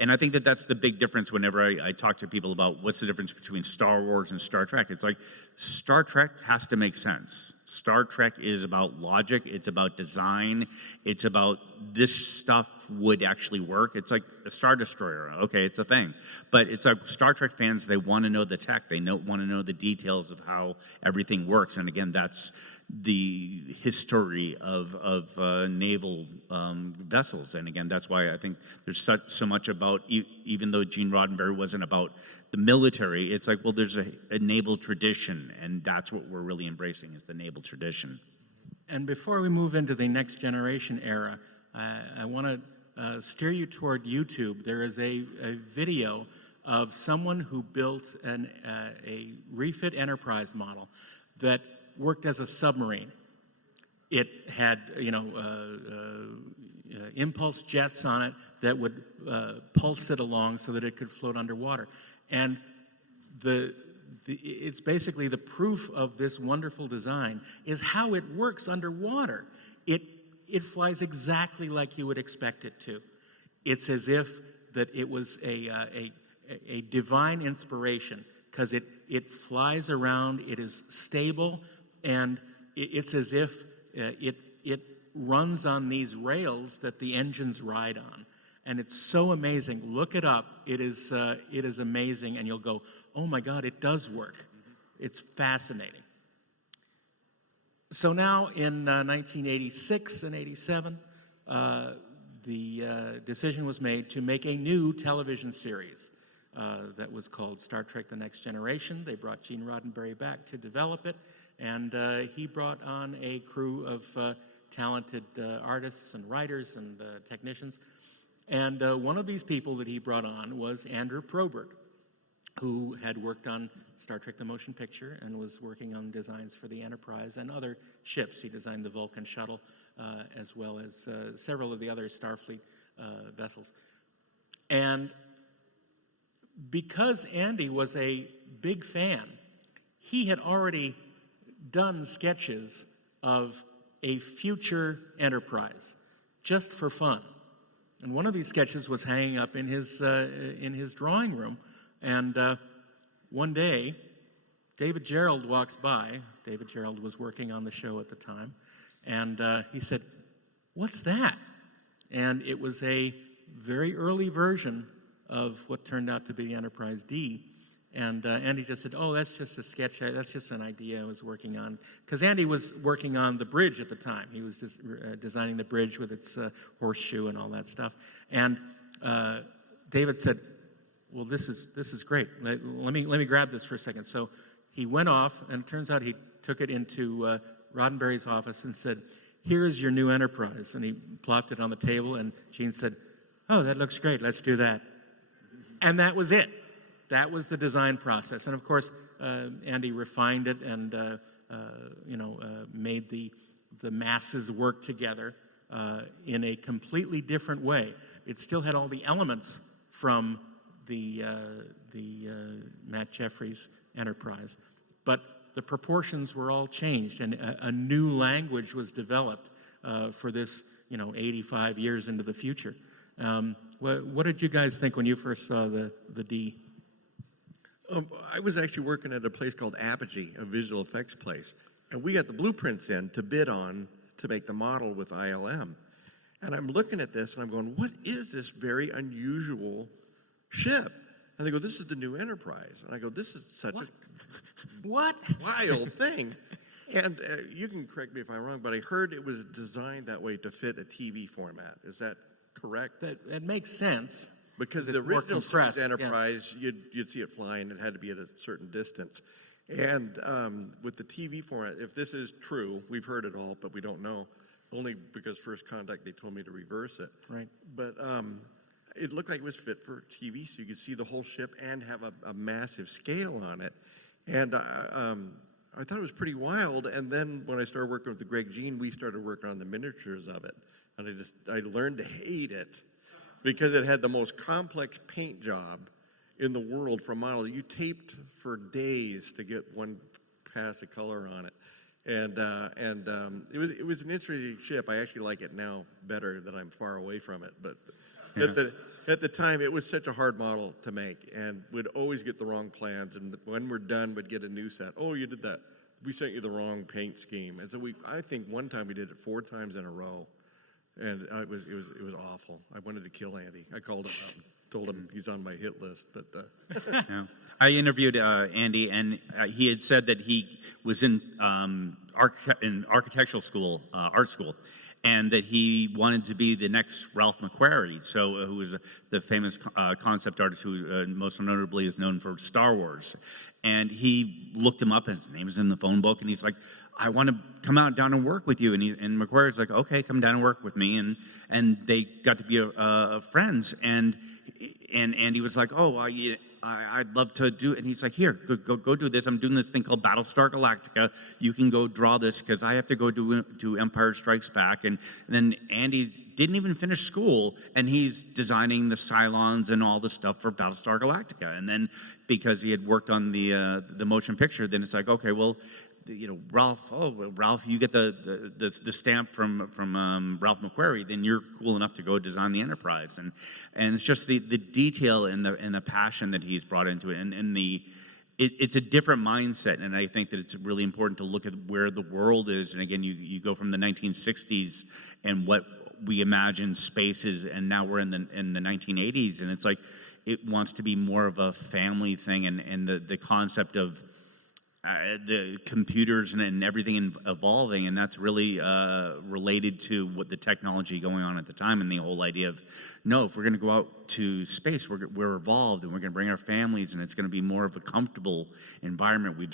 and I think that that's the big difference whenever I talk to people about what's the difference between Star Wars and Star Trek. It's like Star Trek has to make sense. Star Trek is about logic, it's about design, it's about this stuff would actually work. It's like a Star Destroyer, okay, it's a thing. But it's like Star Trek fans, they want to know the tech, they want to know the details of how everything works. And again, that's the history of naval vessels. And again, that's why I think there's so much about, even though Gene Roddenberry wasn't about the military, it's like, well, there's a naval tradition, and that's what we're really embracing, is the naval tradition. And before we move into the next generation era, I want to steer you toward YouTube. There is a video of someone who built a refit Enterprise model that worked as a submarine. It had, impulse jets on it that would pulse it along so that it could float underwater. And it's basically the proof of this wonderful design is how it works underwater. It flies exactly like you would expect it to. It's as if that it was a divine inspiration, because it flies around, it is stable, and it's as if it runs on these rails that the engines ride on. And it's so amazing. Look it up. It is amazing, and you'll go, oh my God, it does work. It's fascinating. So now in 1986 and 87, the decision was made to make a new television series that was called Star Trek: The Next Generation. They brought Gene Roddenberry back to develop it, and he brought on a crew of talented artists and writers and technicians. And one of these people that he brought on was Andrew Probert, who had worked on Star Trek: The Motion Picture and was working on designs for the Enterprise and other ships. He designed the Vulcan shuttle, as well as several of the other Starfleet vessels. And because Andy was a big fan, he had already done sketches of a future Enterprise, just for fun. And one of these sketches was hanging up in his drawing room. And one day, David Gerrold walks by. David Gerrold was working on the show at the time. And he said, "What's that?" And it was a very early version of what turned out to be the Enterprise D. And Andy just said, "Oh, that's just a sketch. That's just an idea I was working on." Because Andy was working on the bridge at the time. He was just designing the bridge with its horseshoe and all that stuff. And David said, "Well, this is great. Let me grab this for a second." So he went off, and it turns out he took it into Roddenberry's office and said, "Here is your new Enterprise." And he plopped it on the table, and Gene said, "Oh, that looks great. Let's do that." And that was it. That was the design process. And of course, Andy refined it and made the masses work together in a completely different way. It still had all the elements from the Matt Jeffries Enterprise, but the proportions were all changed, and a new language was developed for this, 85 years into the future. What did you guys think when you first saw the D? I was actually working at a place called Apogee, a visual effects place, and we got the blueprints in to bid on to make the model with ILM. And I'm looking at this and I'm going, what is this very unusual ship? And they go, "This is the new Enterprise." And I go, "This is such a wild thing." And you can correct me if I'm wrong, but I heard it was designed that way to fit a TV format. Is that correct? That makes sense. Because the original series Enterprise, you'd see it flying. It had to be at a certain distance. And with the TV format, if this is true, we've heard it all, but we don't know. Only because First Contact, they told me to reverse it. Right. But it looked like it was fit for TV, so you could see the whole ship and have a massive scale on it. And I thought it was pretty wild. And then when I started working with the Greg Jean, we started working on the miniatures of it. And I learned to hate it, because it had the most complex paint job in the world for a model. You taped for days to get one pass of color on it. And it was an interesting ship. I actually like it now better that I'm far away from it. But at the time, it was such a hard model to make, and we'd always get the wrong plans. And when we're done, we'd get a new set. "Oh, you did that. We sent you the wrong paint scheme." And so I think one time we did it 4 times in a row. And it was awful. I wanted to kill Andy. I called him up and told him he's on my hit list. But yeah. I interviewed Andy, and he had said that he was in architectural school, art school, and that he wanted to be the next Ralph McQuarrie, who was the famous concept artist who most notably is known for Star Wars. And he looked him up, and his name is in the phone book, and he's like, "I want to come down and work with you." And McQuarrie's like, "Okay, come down and work with me." And they got to be friends. And Andy was like, "Oh, well, I'd love to do it. And he's like, here, go do this. I'm doing this thing called Battlestar Galactica. You can go draw this because I have to go do Empire Strikes Back. And then Andy didn't even finish school, and he's designing the Cylons and all the stuff for Battlestar Galactica. And then because he had worked on the motion picture, then it's like, okay, well, Ralph, you get the stamp from Ralph McQuarrie, then you're cool enough to go design the Enterprise, and it's just the detail and the passion that he's brought into it, and it's a different mindset, and I think that it's really important to look at where the world is, and again, you go from the 1960s and what we imagine space is, and now we're in the 1980s, and it's like it wants to be more of a family thing, and the concept of the computers and everything evolving, and that's really related to what the technology going on at the time, and the whole idea of, no, if we're going to go out to space, we're evolved, and we're going to bring our families, and it's going to be more of a comfortable environment. We're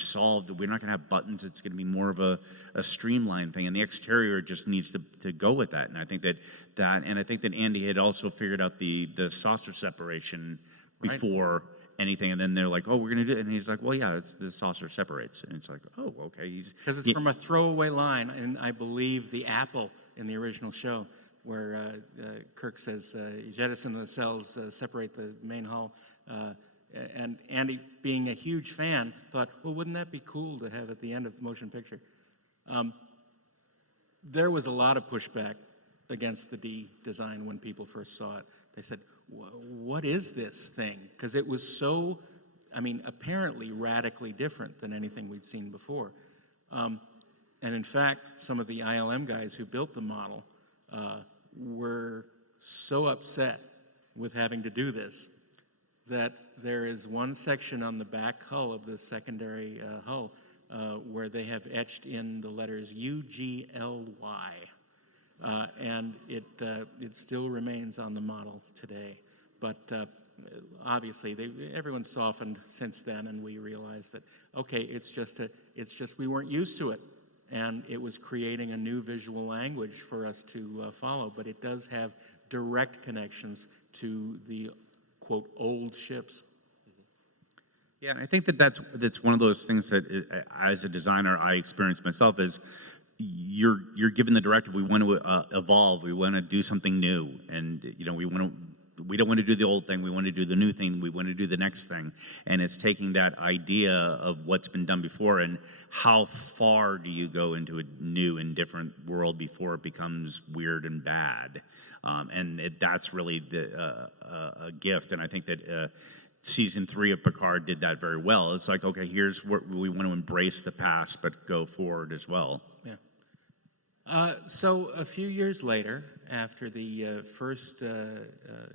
not going to have buttons. It's going to be more of a streamlined thing, and the exterior just needs to go with that. And I think that and I think that Andy had also figured out the saucer separation before anything, and then they're like, oh, we're going to do it, and he's like, well, yeah, the saucer separates, and it's like, oh, okay. Because it's from a throwaway line, and I believe the apple in the original show, where Kirk says, jettison the cells, separate the main hull, and Andy, being a huge fan, thought, well, wouldn't that be cool to have at the end of motion picture? There was a lot of pushback against the D design when people first saw it. They said, what is this thing? Because it was so, apparently radically different than anything we'd seen before. And in fact, some of the ILM guys who built the model were so upset with having to do this that there is one section on the back hull of the secondary hull where they have etched in the letters UGLY. And it still remains on the model today. But obviously, everyone's softened since then, and we realized that, okay, it's just we weren't used to it. And it was creating a new visual language for us to follow. But it does have direct connections to the, quote, old ships. Yeah, and I think that's one of those things that, as a designer, I experienced myself is, you're given the directive. We want to evolve. We want to do something new, and we don't want to do the old thing. We want to do the new thing. We want to do the next thing, and it's taking that idea of what's been done before and how far do you go into a new and different world before it becomes weird and bad, and that's really a gift. And I think that season 3 of Picard did that very well. It's like, okay, here's what we want to embrace the past, but go forward as well. Yeah. So a few years later, after the first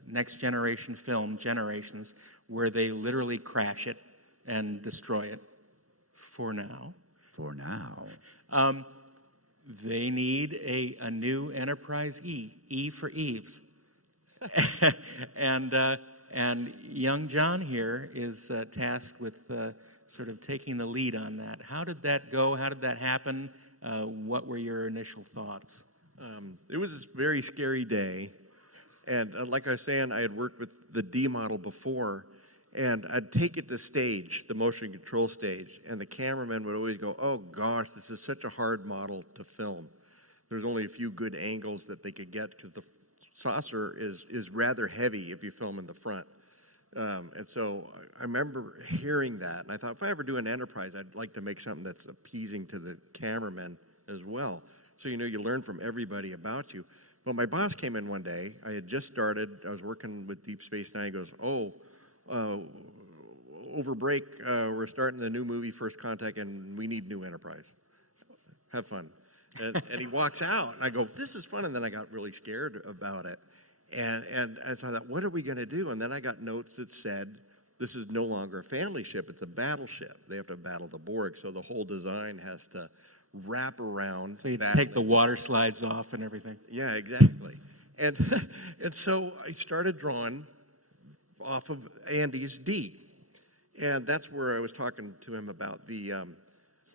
Next Generation film, Generations, where they literally crash it and destroy it, for now, they need a new Enterprise E for EAVES. And young John here is tasked with sort of taking the lead on that. How did that go? How did that happen? What were your initial thoughts? It was a very scary day. And like I was saying, I had worked with the D model before, and I'd take it to stage, the motion control stage, and the cameraman would always go, oh gosh, this is such a hard model to film. There's only a few good angles that they could get because the saucer is rather heavy if you film in the front. And so I remember hearing that, and I thought, if I ever do an Enterprise, I'd like to make something that's appeasing to the cameraman as well. So, you learn from everybody about you. Well, my boss came in one day. I had just started. I was working with Deep Space Nine. He goes, over break, we're starting the new movie, First Contact, and we need new Enterprise. Have fun. And he walks out, and I go, this is fun. And then I got really scared about it. And so I thought, what are we going to do? And then I got notes that said, this is no longer a family ship, it's a battleship. They have to battle the Borg, so the whole design has to wrap around. So you take the water slides off and everything? Yeah, exactly. And so I started drawing off of Andy's D. And that's where I was talking to him about the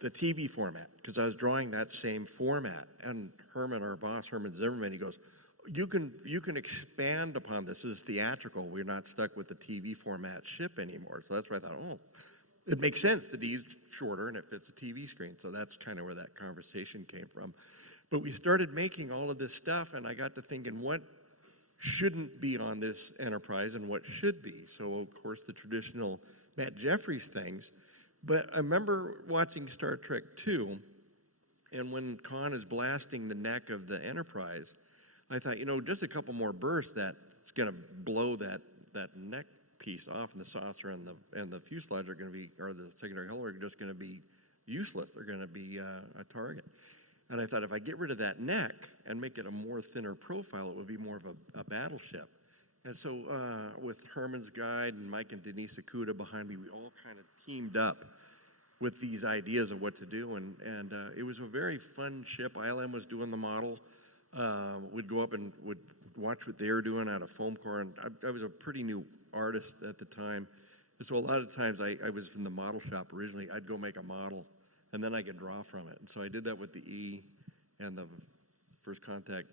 TV format, because I was drawing that same format. And Herman, our boss, Herman Zimmerman, he goes, you can expand upon this. This is theatrical. We're not stuck with the TV format ship anymore. So that's why I thought, oh, it makes sense. The D's shorter and it fits a TV screen. So that's kind of where that conversation came from. But we started making all of this stuff, and I got to thinking, what shouldn't be on this Enterprise and what should be? So, of course, the traditional Matt Jeffries things. But I remember watching Star Trek II, and when Khan is blasting the neck of the Enterprise, I thought, just a couple more bursts, that's going to blow that neck piece off, and the saucer and the fuselage are going to be, or the secondary hull are just going to be useless. They're going to be a target. And I thought, if I get rid of that neck and make it a more thinner profile, it would be more of a battleship. And so with Herman's Guide and Mike and Denise Akuda behind me, we all kind of teamed up with these ideas of what to do. And it was a very fun ship. ILM was doing the model. We'd go up and would watch what they were doing out of foam core. And I was a pretty new artist at the time. And so a lot of times I was in the model shop originally. I'd go make a model, and then I could draw from it. And so I did that with the E and the First Contact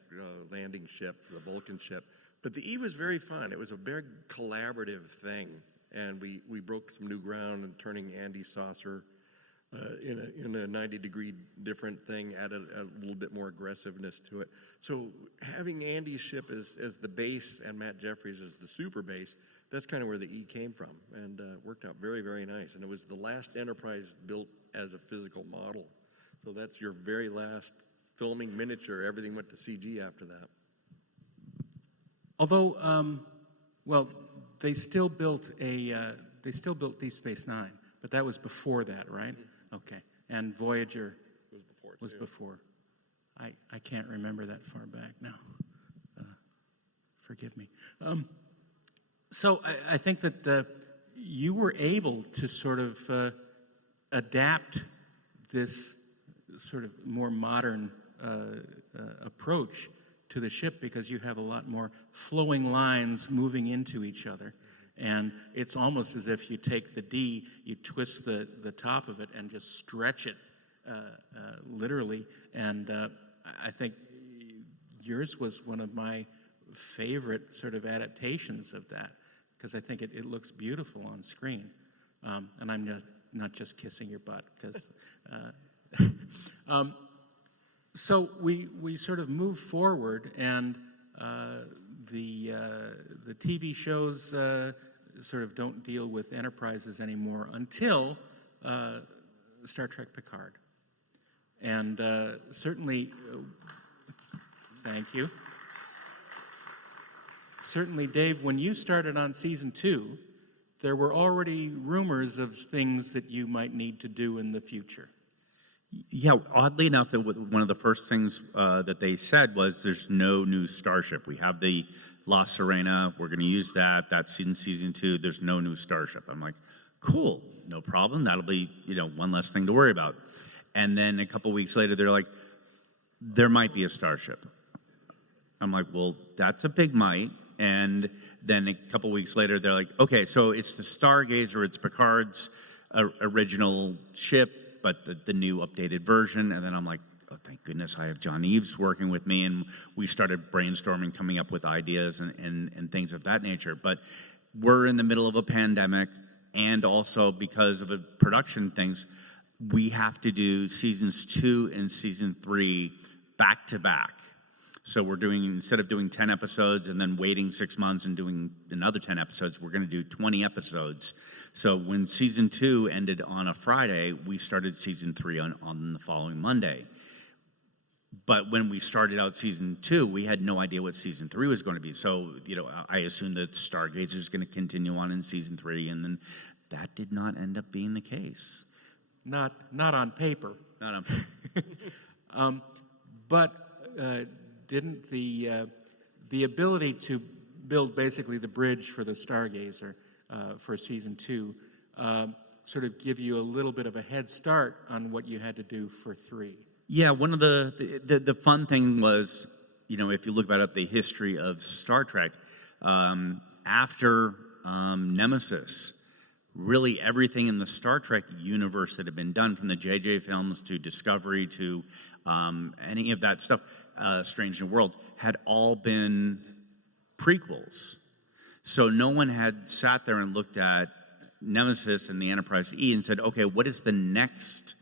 landing ship, the Vulcan ship. But the E was very fun. It was a very collaborative thing. And we broke some new ground and turning Andy's saucer in a 90-degree different thing, added a little bit more aggressiveness to it. So having Andy's ship as the base and Matt Jeffries as the super base, that's kind of where the E came from, and worked out very, very nice. And it was the last Enterprise built as a physical model. So that's your very last filming miniature. Everything went to CG after that. Although, well, they still built Deep Space Nine, but that was before that, right? Mm-hmm. Okay. And Voyager was before. I can't remember that far back now. Forgive me. So I think that you were able to sort of adapt this sort of more modern approach to the ship, because you have a lot more flowing lines moving into each other. And it's almost as if you take the D, you twist the top of it and just stretch it literally. And I think yours was one of my favorite sort of adaptations of that, because I think it looks beautiful on screen. And I'm not just kissing your butt, because so we sort of move forward, and the TV shows sort of don't deal with enterprises anymore until Star Trek Picard. And certainly, thank you. Certainly, Dave, when you started on season 2, there were already rumors of things that you might need to do in the future. Yeah, oddly enough, one of the first things that they said was there's no new starship. We have the La Sirena. We're going to use that. That's in season 2. There's no new starship. I'm like, cool, no problem. That'll be, one less thing to worry about. And then a couple weeks later, they're like, there might be a starship. I'm like, well, that's a big might. And then a couple weeks later, they're like, okay, so it's the Stargazer. It's Picard's original ship, but the new updated version. And then I'm like, oh, thank goodness I have John Eaves working with me. And we started brainstorming, coming up with ideas and things of that nature. But we're in the middle of a pandemic, and also because of the production things, we have to do seasons 2 and season 3 back to back. So we're doing, instead of doing 10 episodes and then waiting 6 months and doing another 10 episodes, we're going to do 20 episodes. So when season 2 ended on a Friday, we started season 3 on the following Monday. But when we started out season 2, we had no idea what season 3 was going to be. So, I assumed that Stargazer is going to continue on in season 3, and then that did not end up being the case. Not on paper. Not on paper. But didn't the ability to build basically the bridge for the Stargazer for season 2 sort of give you a little bit of a head start on what you had to do for 3? Yeah, one of the fun thing was, if you look back at the history of Star Trek, after Nemesis, really everything in the Star Trek universe that had been done, from the JJ films to Discovery to any of that stuff, Strange New Worlds had all been prequels. So no one had sat there and looked at Nemesis and the Enterprise E and said, okay, what is the next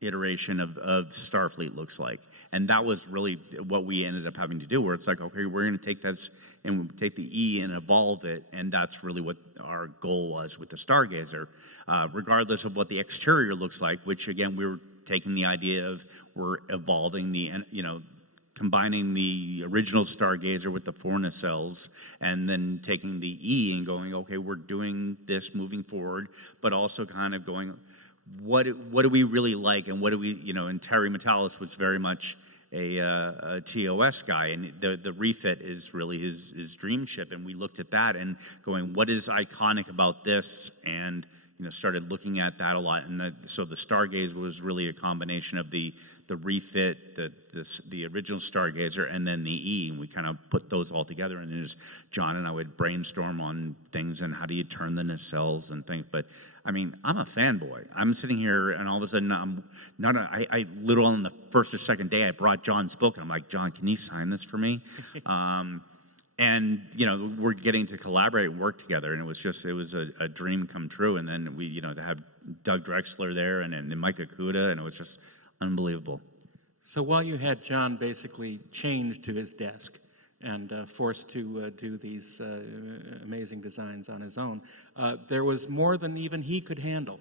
iteration of Starfleet looks like? And that was really what we ended up having to do, where it's like, okay, we're going to take this and we take the E and evolve it, and that's really what our goal was with the Stargazer, regardless of what the exterior looks like, which again, we were taking the idea of we're evolving the, combining the original Stargazer with the 4 nacelles, and then taking the E and going, okay, we're doing this moving forward, but also kind of going, what do we really like, and what do we, and Terry Metalis was very much a TOS guy, and the refit is really his dream ship, and we looked at that and going, what is iconic about this, and started looking at that a lot, and so the Stargazer was really a combination of the refit, the original Stargazer, and then the E, and we kind of put those all together, and then John and I would brainstorm on things and how do you turn the nacelles and things. But I mean, I'm a fanboy. I'm sitting here, and all of a sudden, I literally on the first or second day, I brought John's book, and I'm like, John, can you sign this for me? And we're getting to collaborate and work together, and it was a dream come true. And then we, to have Doug Drexler there and Mike Akuda, and it was just unbelievable. So while you had John basically chained to his desk and forced to do these amazing designs on his own, there was more than even he could handle.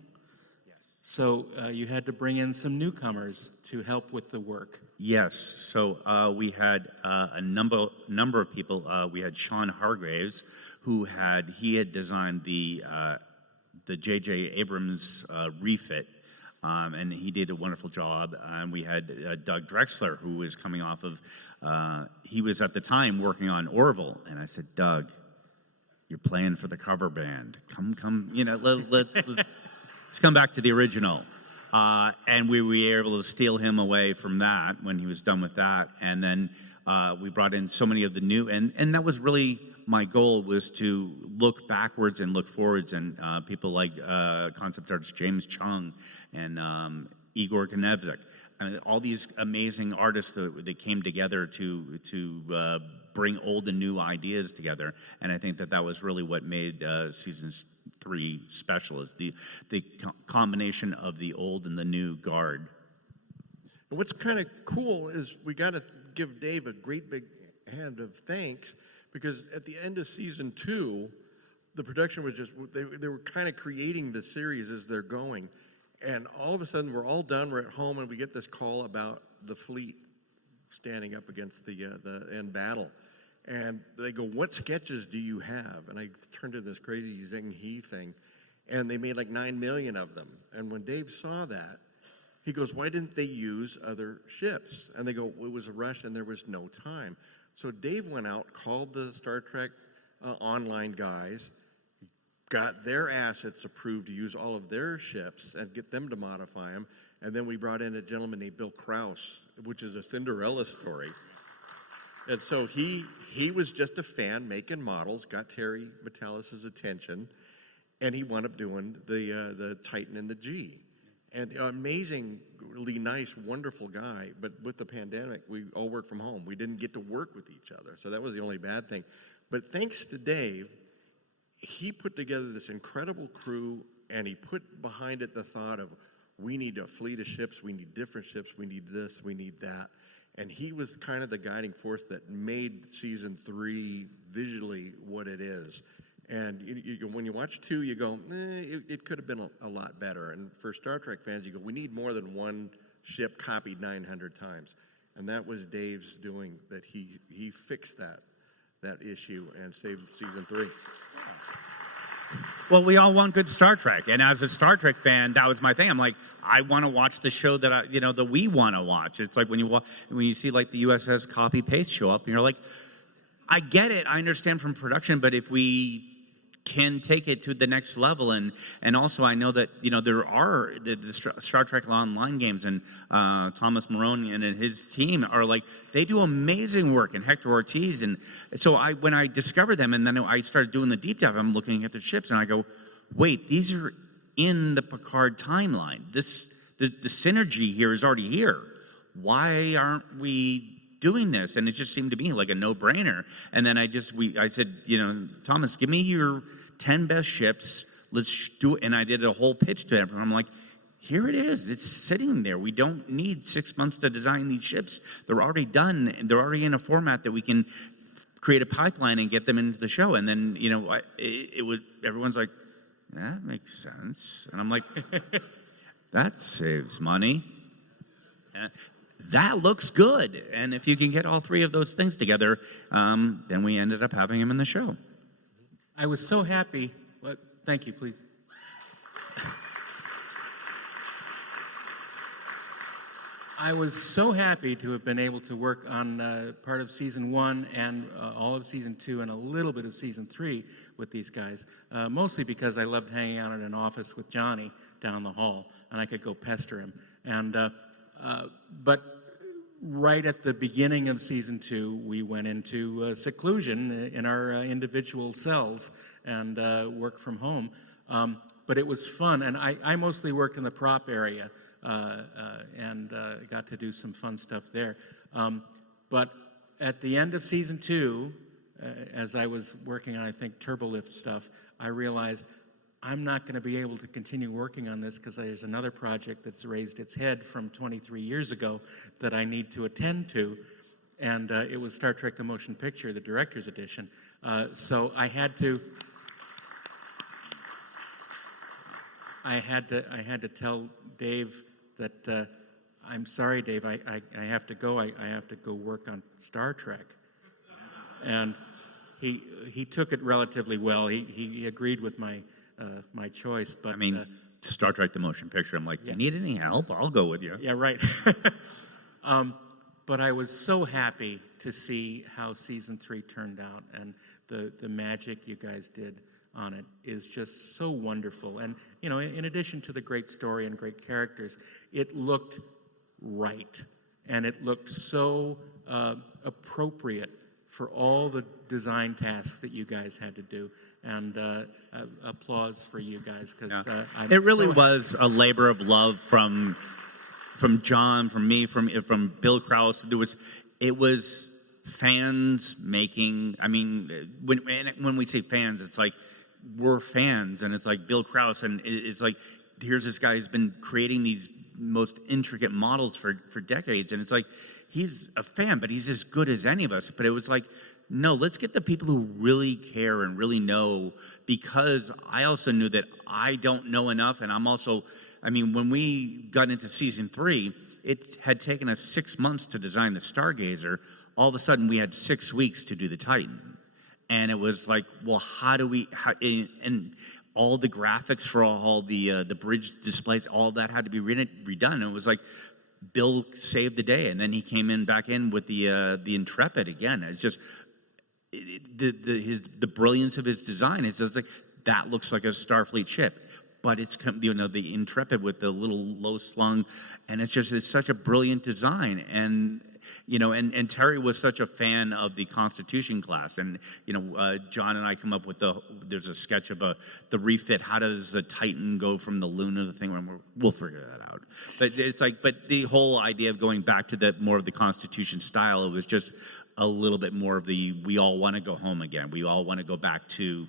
Yes. So you had to bring in some newcomers to help with the work. Yes. So we had a number of people. We had Sean Hargraves, who had designed the J.J. Abrams refit. And he did a wonderful job. And we had Doug Drexler, who was coming off of, he was at the time working on Orville. And I said, Doug, you're playing for the cover band. Come, let's come back to the original. And we were able to steal him away from that when he was done with that. And then we brought in so many of the new, and that was really my goal, was to look backwards and look forwards, and people like concept artist James Chung and Igor Konevzik, all these amazing artists that came together to bring old and new ideas together. And I think that was really what made season 3 special, is the combination of the old and the new guard. And what's kind of cool is we got to give Dave a great big hand of thanks, because at the end of season 2, the production was just, they were kind of creating the series as they're going. And all of a sudden, we're all done, we're at home, and we get this call about the fleet standing up against the end battle. And they go, what sketches do you have? And I turned to this crazy Zing He thing, and they made like 9 million of them. And when Dave saw that, he goes, why didn't they use other ships? And they go, it was a rush and there was no time. So Dave went out, called the Star Trek online guys, got their assets approved to use all of their ships and get them to modify them. And then we brought in a gentleman named Bill Krause, which is a Cinderella story. And so he was just a fan making models, got Terry Metalis' attention, and he wound up doing the Titan and the G. And amazingly nice, wonderful guy, but with the pandemic, we all work from home. We didn't get to work with each other, so that was the only bad thing. But thanks to Dave, he put together this incredible crew, and he put behind it the thought of, we need a fleet of ships, we need different ships, we need this, we need that. And he was kind of the guiding force that made season 3 visually what it is. And when you watch 2, you go, it could have been a lot better. And for Star Trek fans, you go, we need more than one ship copied 900 times. And that was Dave's doing, that he fixed that issue and saved season 3. Well, we all want good Star Trek, and as a Star Trek fan, that was my thing. I'm like, I want to watch the show that that we want to watch. It's like when you see like the USS copy paste show up, and you're like, I get it, I understand from production, but if we can take it to the next level, and also I know that there are the Star Trek Online games, and Thomas Maroney and his team are like, they do amazing work, and Hector Ortiz, and so when I discovered them, and then I started doing the deep dive, I'm looking at the ships, and I go, wait, these are in the Picard timeline. The synergy here is already here. Why aren't we doing this? And it just seemed to me like a no-brainer. And then I said, Thomas, give me your 10 best ships. Let's do it. And I did a whole pitch to everyone. I'm like, here it is. It's sitting there. We don't need 6 months to design these ships. They're already done. They're already in a format that we can create a pipeline and get them into the show. And then, everyone's like, that makes sense. And I'm like, that saves money. That looks good. And if you can get all three of those things together, then we ended up having him in the show. I was so happy. Thank you, please. I was so happy to have been able to work on part of season 1 and all of season 2 and a little bit of season 3 with these guys, mostly because I loved hanging out in an office with Johnny down the hall, and I could go pester him. But right at the beginning of season 2, we went into seclusion in our individual cells and worked from home. But it was fun, and I mostly worked in the prop area. And got to do some fun stuff there. But at the end of season 2, as I was working on, I think, Turbolift stuff, I realized I'm not going to be able to continue working on this because there's another project that's raised its head from 23 years ago that I need to attend to. And it was Star Trek: The Motion Picture, the director's edition. So I had to tell Dave that I'm sorry, Dave, I have to go. I have to go work on Star Trek. And he took it relatively well. He agreed with my my choice. But Star Trek: The Motion Picture. I'm like, do you need any help? I'll go with you. Yeah, right. But I was so happy to see how season 3 turned out, and the magic you guys did on it is just so wonderful. And in addition to the great story and great characters, it looked right, and it looked so appropriate for all the design tasks that you guys had to do. And applause for you guys, because it really was a labor of love from John, from me, from Bill Krause. It was fans making. I mean, when we say fans, it's like we're fans, and it's like Bill Krause, and it's like here's this guy who's been creating these most intricate models for decades, and it's like he's a fan, but he's as good as any of us. But it was like, no, let's get the people who really care and really know, because I also knew that I don't know enough, and I'm also, when we got into season 3, it had taken us 6 months to design the Stargazer. All of a sudden, we had 6 weeks to do the Titan. And it was like, well, and all the graphics for all the bridge displays, all that had to be redone. And it was like, Bill saved the day, and then he came back in with the Intrepid again. It's just the brilliance of his design. It's just like, that looks like a Starfleet ship, but it's the Intrepid with the little low slung, and it's such a brilliant design. And and Terry was such a fan of the Constitution class, and John and I come up with there's a sketch of the refit. How does the Titan go from the Luna to the thing? We'll figure that out. But it's like, but the whole idea of going back to more of the Constitution style, it was just a little bit more of we all want to go home again. We all want to go back to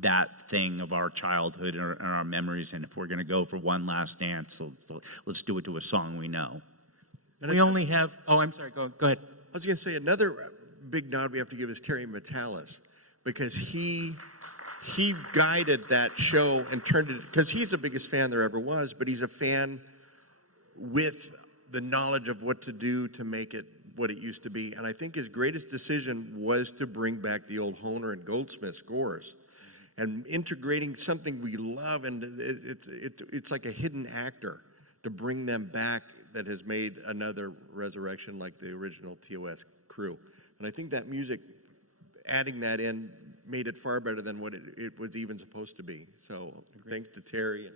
that thing of our childhood and our memories. And if we're going to go for one last dance, let's do it to a song we know. And we only have, I'm sorry, go ahead. I was going to say, another big nod we have to give is Terry Metalis, because he guided that show and turned it, because he's the biggest fan there ever was, but he's a fan with the knowledge of what to do to make it what it used to be. And I think his greatest decision was to bring back the old Hohner and Goldsmith scores and integrating something we love, and it's like a hidden actor to bring them back that has made another resurrection like the original TOS crew. And I think that music, adding that in, made it far better than what it was even supposed to be. So thanks to Terry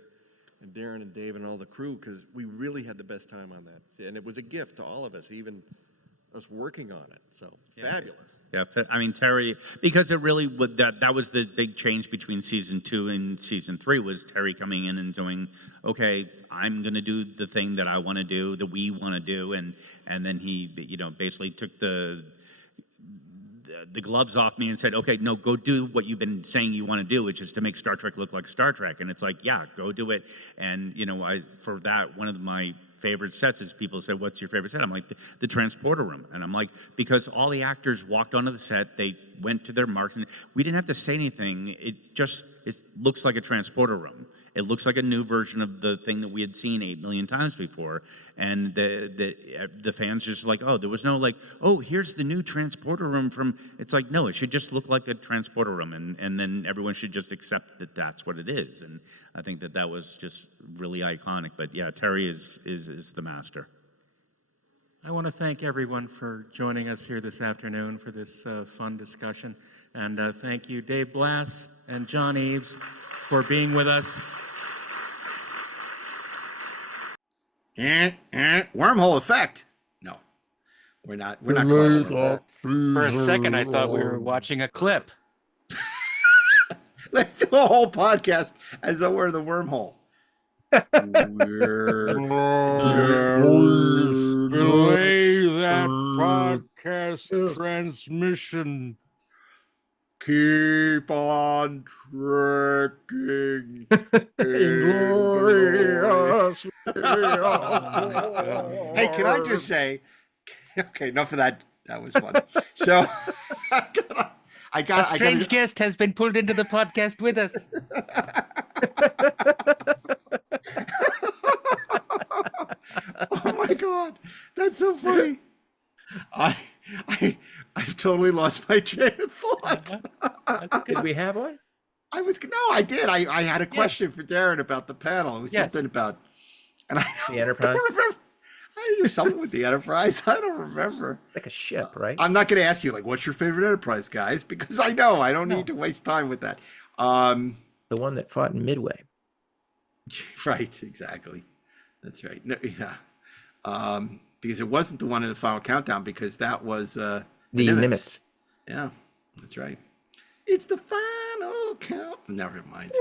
and Darren and Dave and all the crew, because we really had the best time on that. And it was a gift to all of us, even us working on it. So fabulous. Yeah, I mean Terry, because it really would that was the big change between season 2 and season 3 was Terry coming in and doing, okay, I'm gonna do the thing that I want to do, that we want to do, and then he, you know, basically took the gloves off me and said, okay, no, go do what you've been saying you want to do, which is to make Star Trek look like Star Trek. And it's like, yeah, go do it. And you know, for that, one of my favorite sets is people say, what's your favorite set? I'm like, the transporter room. And I'm like, because all the actors walked onto the set, they went to their marks, and we didn't have to say anything. It looks like a transporter room. It looks like a new version of the thing that we had seen 8 million times before. And the fans just like, oh, there was no like, oh, here's the new transporter room from, it's like, no, it should just look like a transporter room. And then everyone should just accept that that's what it is. And I think that was just really iconic. But yeah, Terry is the master. I want to thank everyone for joining us here this afternoon for this fun discussion. And thank you, Dave Blass and John Eaves, for being with us. Wormhole effect. No, we're not calling it. For a second, I thought we were watching a clip. Let's do a whole podcast as though we're the wormhole. Delay that podcast transmission. Keep on trekking. Inglorious. Hey, can I just say, okay, enough of that. That was fun. So, a strange guest has been pulled into the podcast with us. Oh my God, that's so funny. I've totally lost my train of thought. Did we have one? I did. I had a question for Darren about the panel. It was something about, the Enterprise. I do something with the Enterprise. I don't remember. Like a ship, right? I'm not going to ask you like, what's your favorite Enterprise, guys? Because I know I don't need to waste time with that. The one that fought in Midway. Right. Exactly. That's right. No, yeah. Because it wasn't the one in the Final Countdown, because that was the Nimitz. Yeah, that's right. It's the final count. Never mind.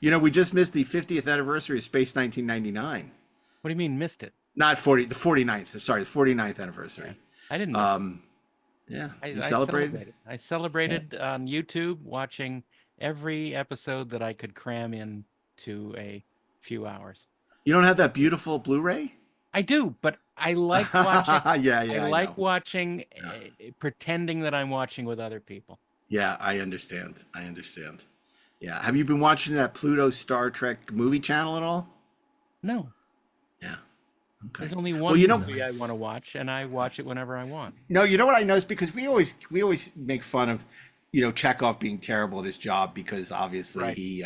You know, we just missed the 50th anniversary of Space 1999. What do you mean missed it? Not 40, the 49th. Sorry, the 49th anniversary. I didn't miss it. Yeah, I celebrated. I celebrated on YouTube, watching every episode that I could cram into a few hours. You don't have that beautiful Blu-ray? I do, but I like watching. I like watching, pretending that I'm watching with other people. Yeah, I understand. Yeah, have you been watching that Pluto Star Trek movie channel at all? No. Yeah. Okay. There's only one movie I want to watch, and I watch it whenever I want. No, you know what I noticed, because we always make fun of, you know, Chekhov being terrible at his job, because obviously he,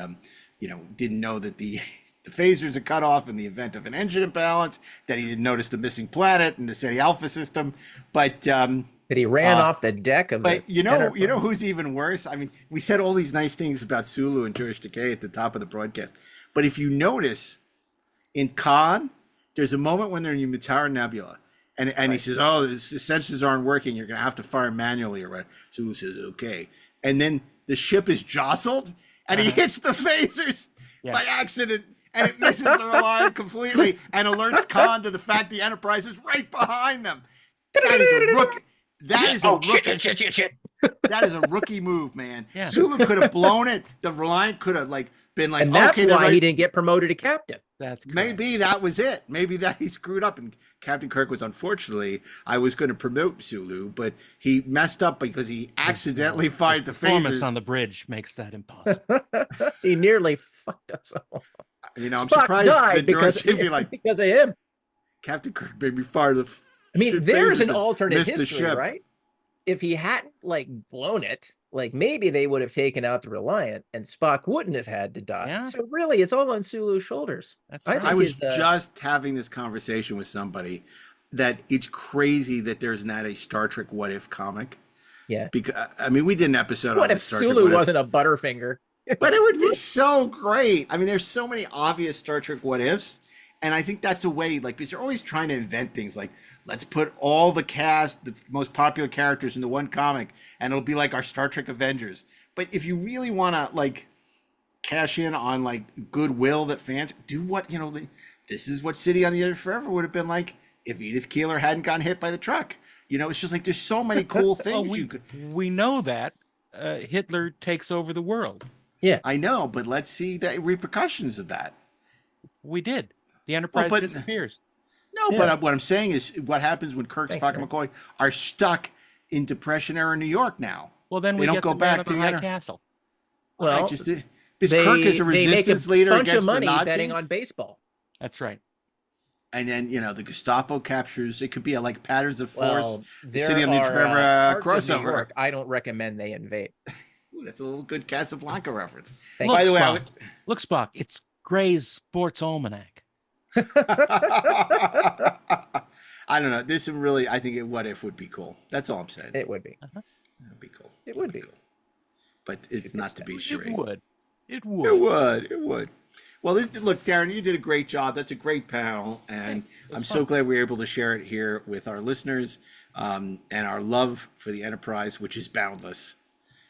you know, didn't know that the phasers are cut off in the event of an engine imbalance, that he didn't notice the missing planet in the SETI Alpha system, but that he ran off the deck of. But you know who's even worse? I mean, we said all these nice things about Sulu and George Takei at the top of the broadcast, but if you notice, in Khan, there's a moment when they're in the Mutara Nebula, and he says, "Oh, the sensors aren't working. You're going to have to fire manually." Or what? Sulu says, "Okay," and then the ship is jostled, and he hits the phasers by accident. And it misses the Reliant completely and alerts Khan to the fact the Enterprise is right behind them. That is a rookie. That is a rookie move, man. Yeah. Sulu could have blown it. The Reliant could have been like, and that's why he didn't get promoted to captain. That's correct. Maybe that was it. Maybe that he screwed up. And Captain Kirk was, unfortunately, I was going to promote Sulu, but he messed up because he accidentally fired the performance phasers. on the bridge makes that impossible. He nearly fucked us all. You know, I'm Spock surprised that George should be like, because of him. Captain Kirk made me fire the. I mean, there's an alternate history, ship. Right? If he hadn't blown it, maybe they would have taken out the Reliant, and Spock wouldn't have had to die. Yeah. So really, it's all on Sulu's shoulders. That's right. I was just having this conversation with somebody that it's crazy that there's not a Star Trek What If comic. Yeah. Because I mean, we did an episode on if Star Sulu Trek wasn't a Butterfinger. But it would be so great. I mean, there's so many obvious Star Trek What Ifs, And I think that's a way, like, because they're always trying to invent things like, let's put all the cast, the most popular characters into one comic, and it'll be like our Star Trek Avengers. But if you really want to, like, cash in on, like, goodwill that fans do, what, you know, this is what City on the Edge of Forever would have been like if Edith Keeler hadn't gotten hit by the truck. You know, it's just like there's so many cool things we know that Hitler takes over the world. Yeah, I know, but let's see the repercussions of that. We did. The Enterprise disappears. No, but what I'm saying is what happens when Kirk, Spock, and McCoy are stuck in Depression-era New York now. Well, then we don't get go the back Man to of the High Castle. Well, because Kirk is a resistance leader bunch against of money the Nazis. betting on baseball. That's right. And then, you know, the Gestapo captures. It could be like Patterns of Force, Well, there City on the Edge of are Forever parts of New crossover. York I don't recommend they invade. Ooh, that's a little good Casablanca reference. Look, By the way, Spock, look, Spock, it's Gray's Sports Almanac. I don't know. There's some really, I think What If would be cool. That's all I'm saying. It would be. It would be cool. It would be. Cool. But it's not to be sure. It would. It would. It would. Well, look, Darren, you did a great job. That's a great panel. And I'm so glad we were able to share it here with our listeners and our love for the Enterprise, which is boundless.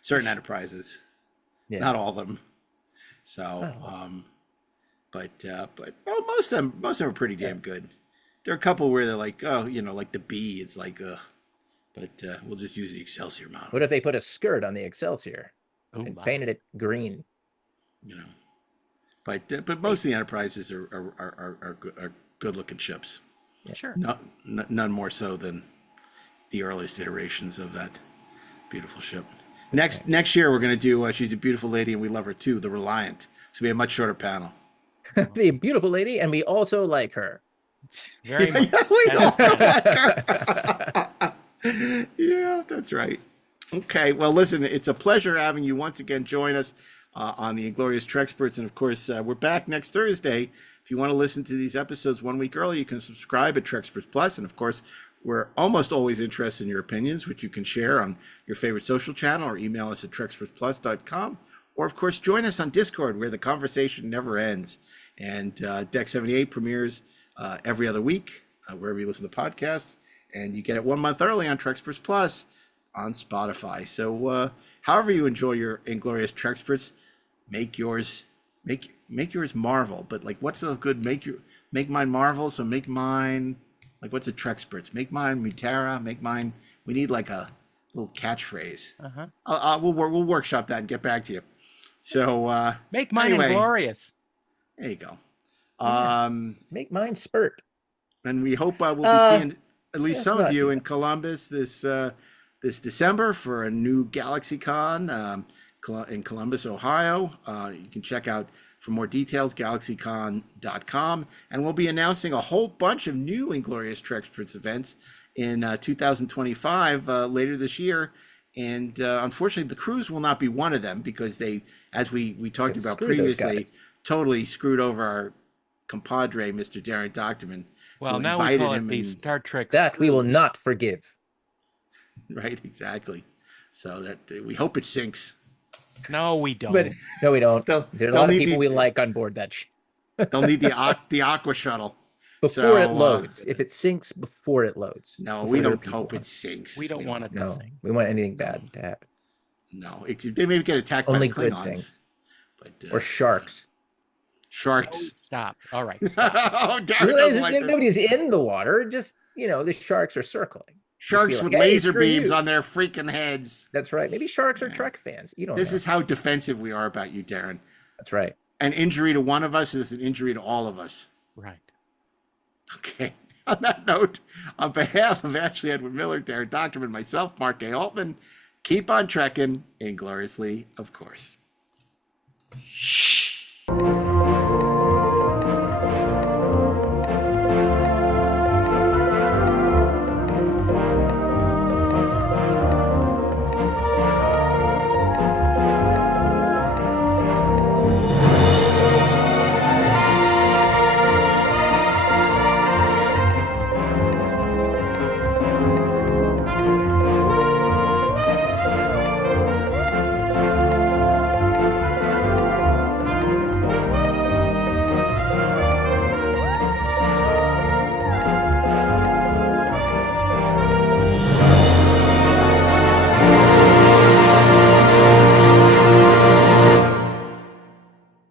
Certain Enterprises, not all of them. So, but well, most of them are pretty damn good. There are a couple where they're like, oh, you know, like the B, it's like, but we'll just use the Excelsior model. What if they put a skirt on the Excelsior and painted it green? You know, but most of the Enterprises are good looking ships. Yeah. Sure. None more so than the earliest iterations of that beautiful ship. Next year we're going to do She's a Beautiful Lady and We Love Her Too, The Reliant. It's going to be a much shorter panel. Be a beautiful lady, and we also like her. Very much. We also like her. Yeah, that's right. Okay, well, listen, it's a pleasure having you once again join us on the Inglorious Treksperts. And of course, we're back next Thursday. If you want to listen to these episodes 1 week early, you can subscribe at Treksperts Plus. And of course, we're almost always interested in your opinions, which you can share on your favorite social channel or email us at trekspertsplus.com. Or, of course, join us on Discord, where the conversation never ends. And Deck 78 premieres every other week, wherever you listen to podcasts. And you get it 1 month early on Treksperts Plus on Spotify. So however you enjoy your Inglorious Treksperts, make yours Marvel. But like, what's so good? Make mine Marvel. So make mine, like, what's a Treksperts? Make mine Mutara. Make mine. We need like a little catchphrase. We'll workshop that and get back to you. So make mine anyway, Inglorious. There you go. Make mine Spurt. And we hope we'll be seeing at least some of you in Columbus this December for a new GalaxyCon in Columbus, Ohio. You can check out for more details galaxycon.com, and we'll be announcing a whole bunch of new Inglorious Treksperts events in 2025 later this year. And unfortunately, the cruise will not be one of them because they, as we talked about previously, totally screwed over our compadre, Mr. Darren Dochterman. Well, now we call it the Star Trek. That we will not forgive. Right, exactly. So that we hope it sinks. No, we don't. But, no, we don't. There are a lot of people we like on board that ship. They'll need the Aqua Shuttle. Before it loads. If it sinks before it loads. No, we don't hope it sinks. We don't want it to sink. We want anything bad to happen. No, they maybe get attacked Only by the good Klingons. Things. But, or sharks. Sharks. Oh, stop. All right. Stop. Nobody's in the water. Just, the sharks are circling. Sharks with laser beams on their freaking heads. That's right. Maybe sharks are Trek fans. You don't know. This is how defensive we are about you, Darren. That's right. An injury to one of us is an injury to all of us. Right. Okay. On that note, on behalf of Ashley Edward Miller, Darren Dochterman, myself, Mark A. Altman, keep on trekking ingloriously, of course. Shh.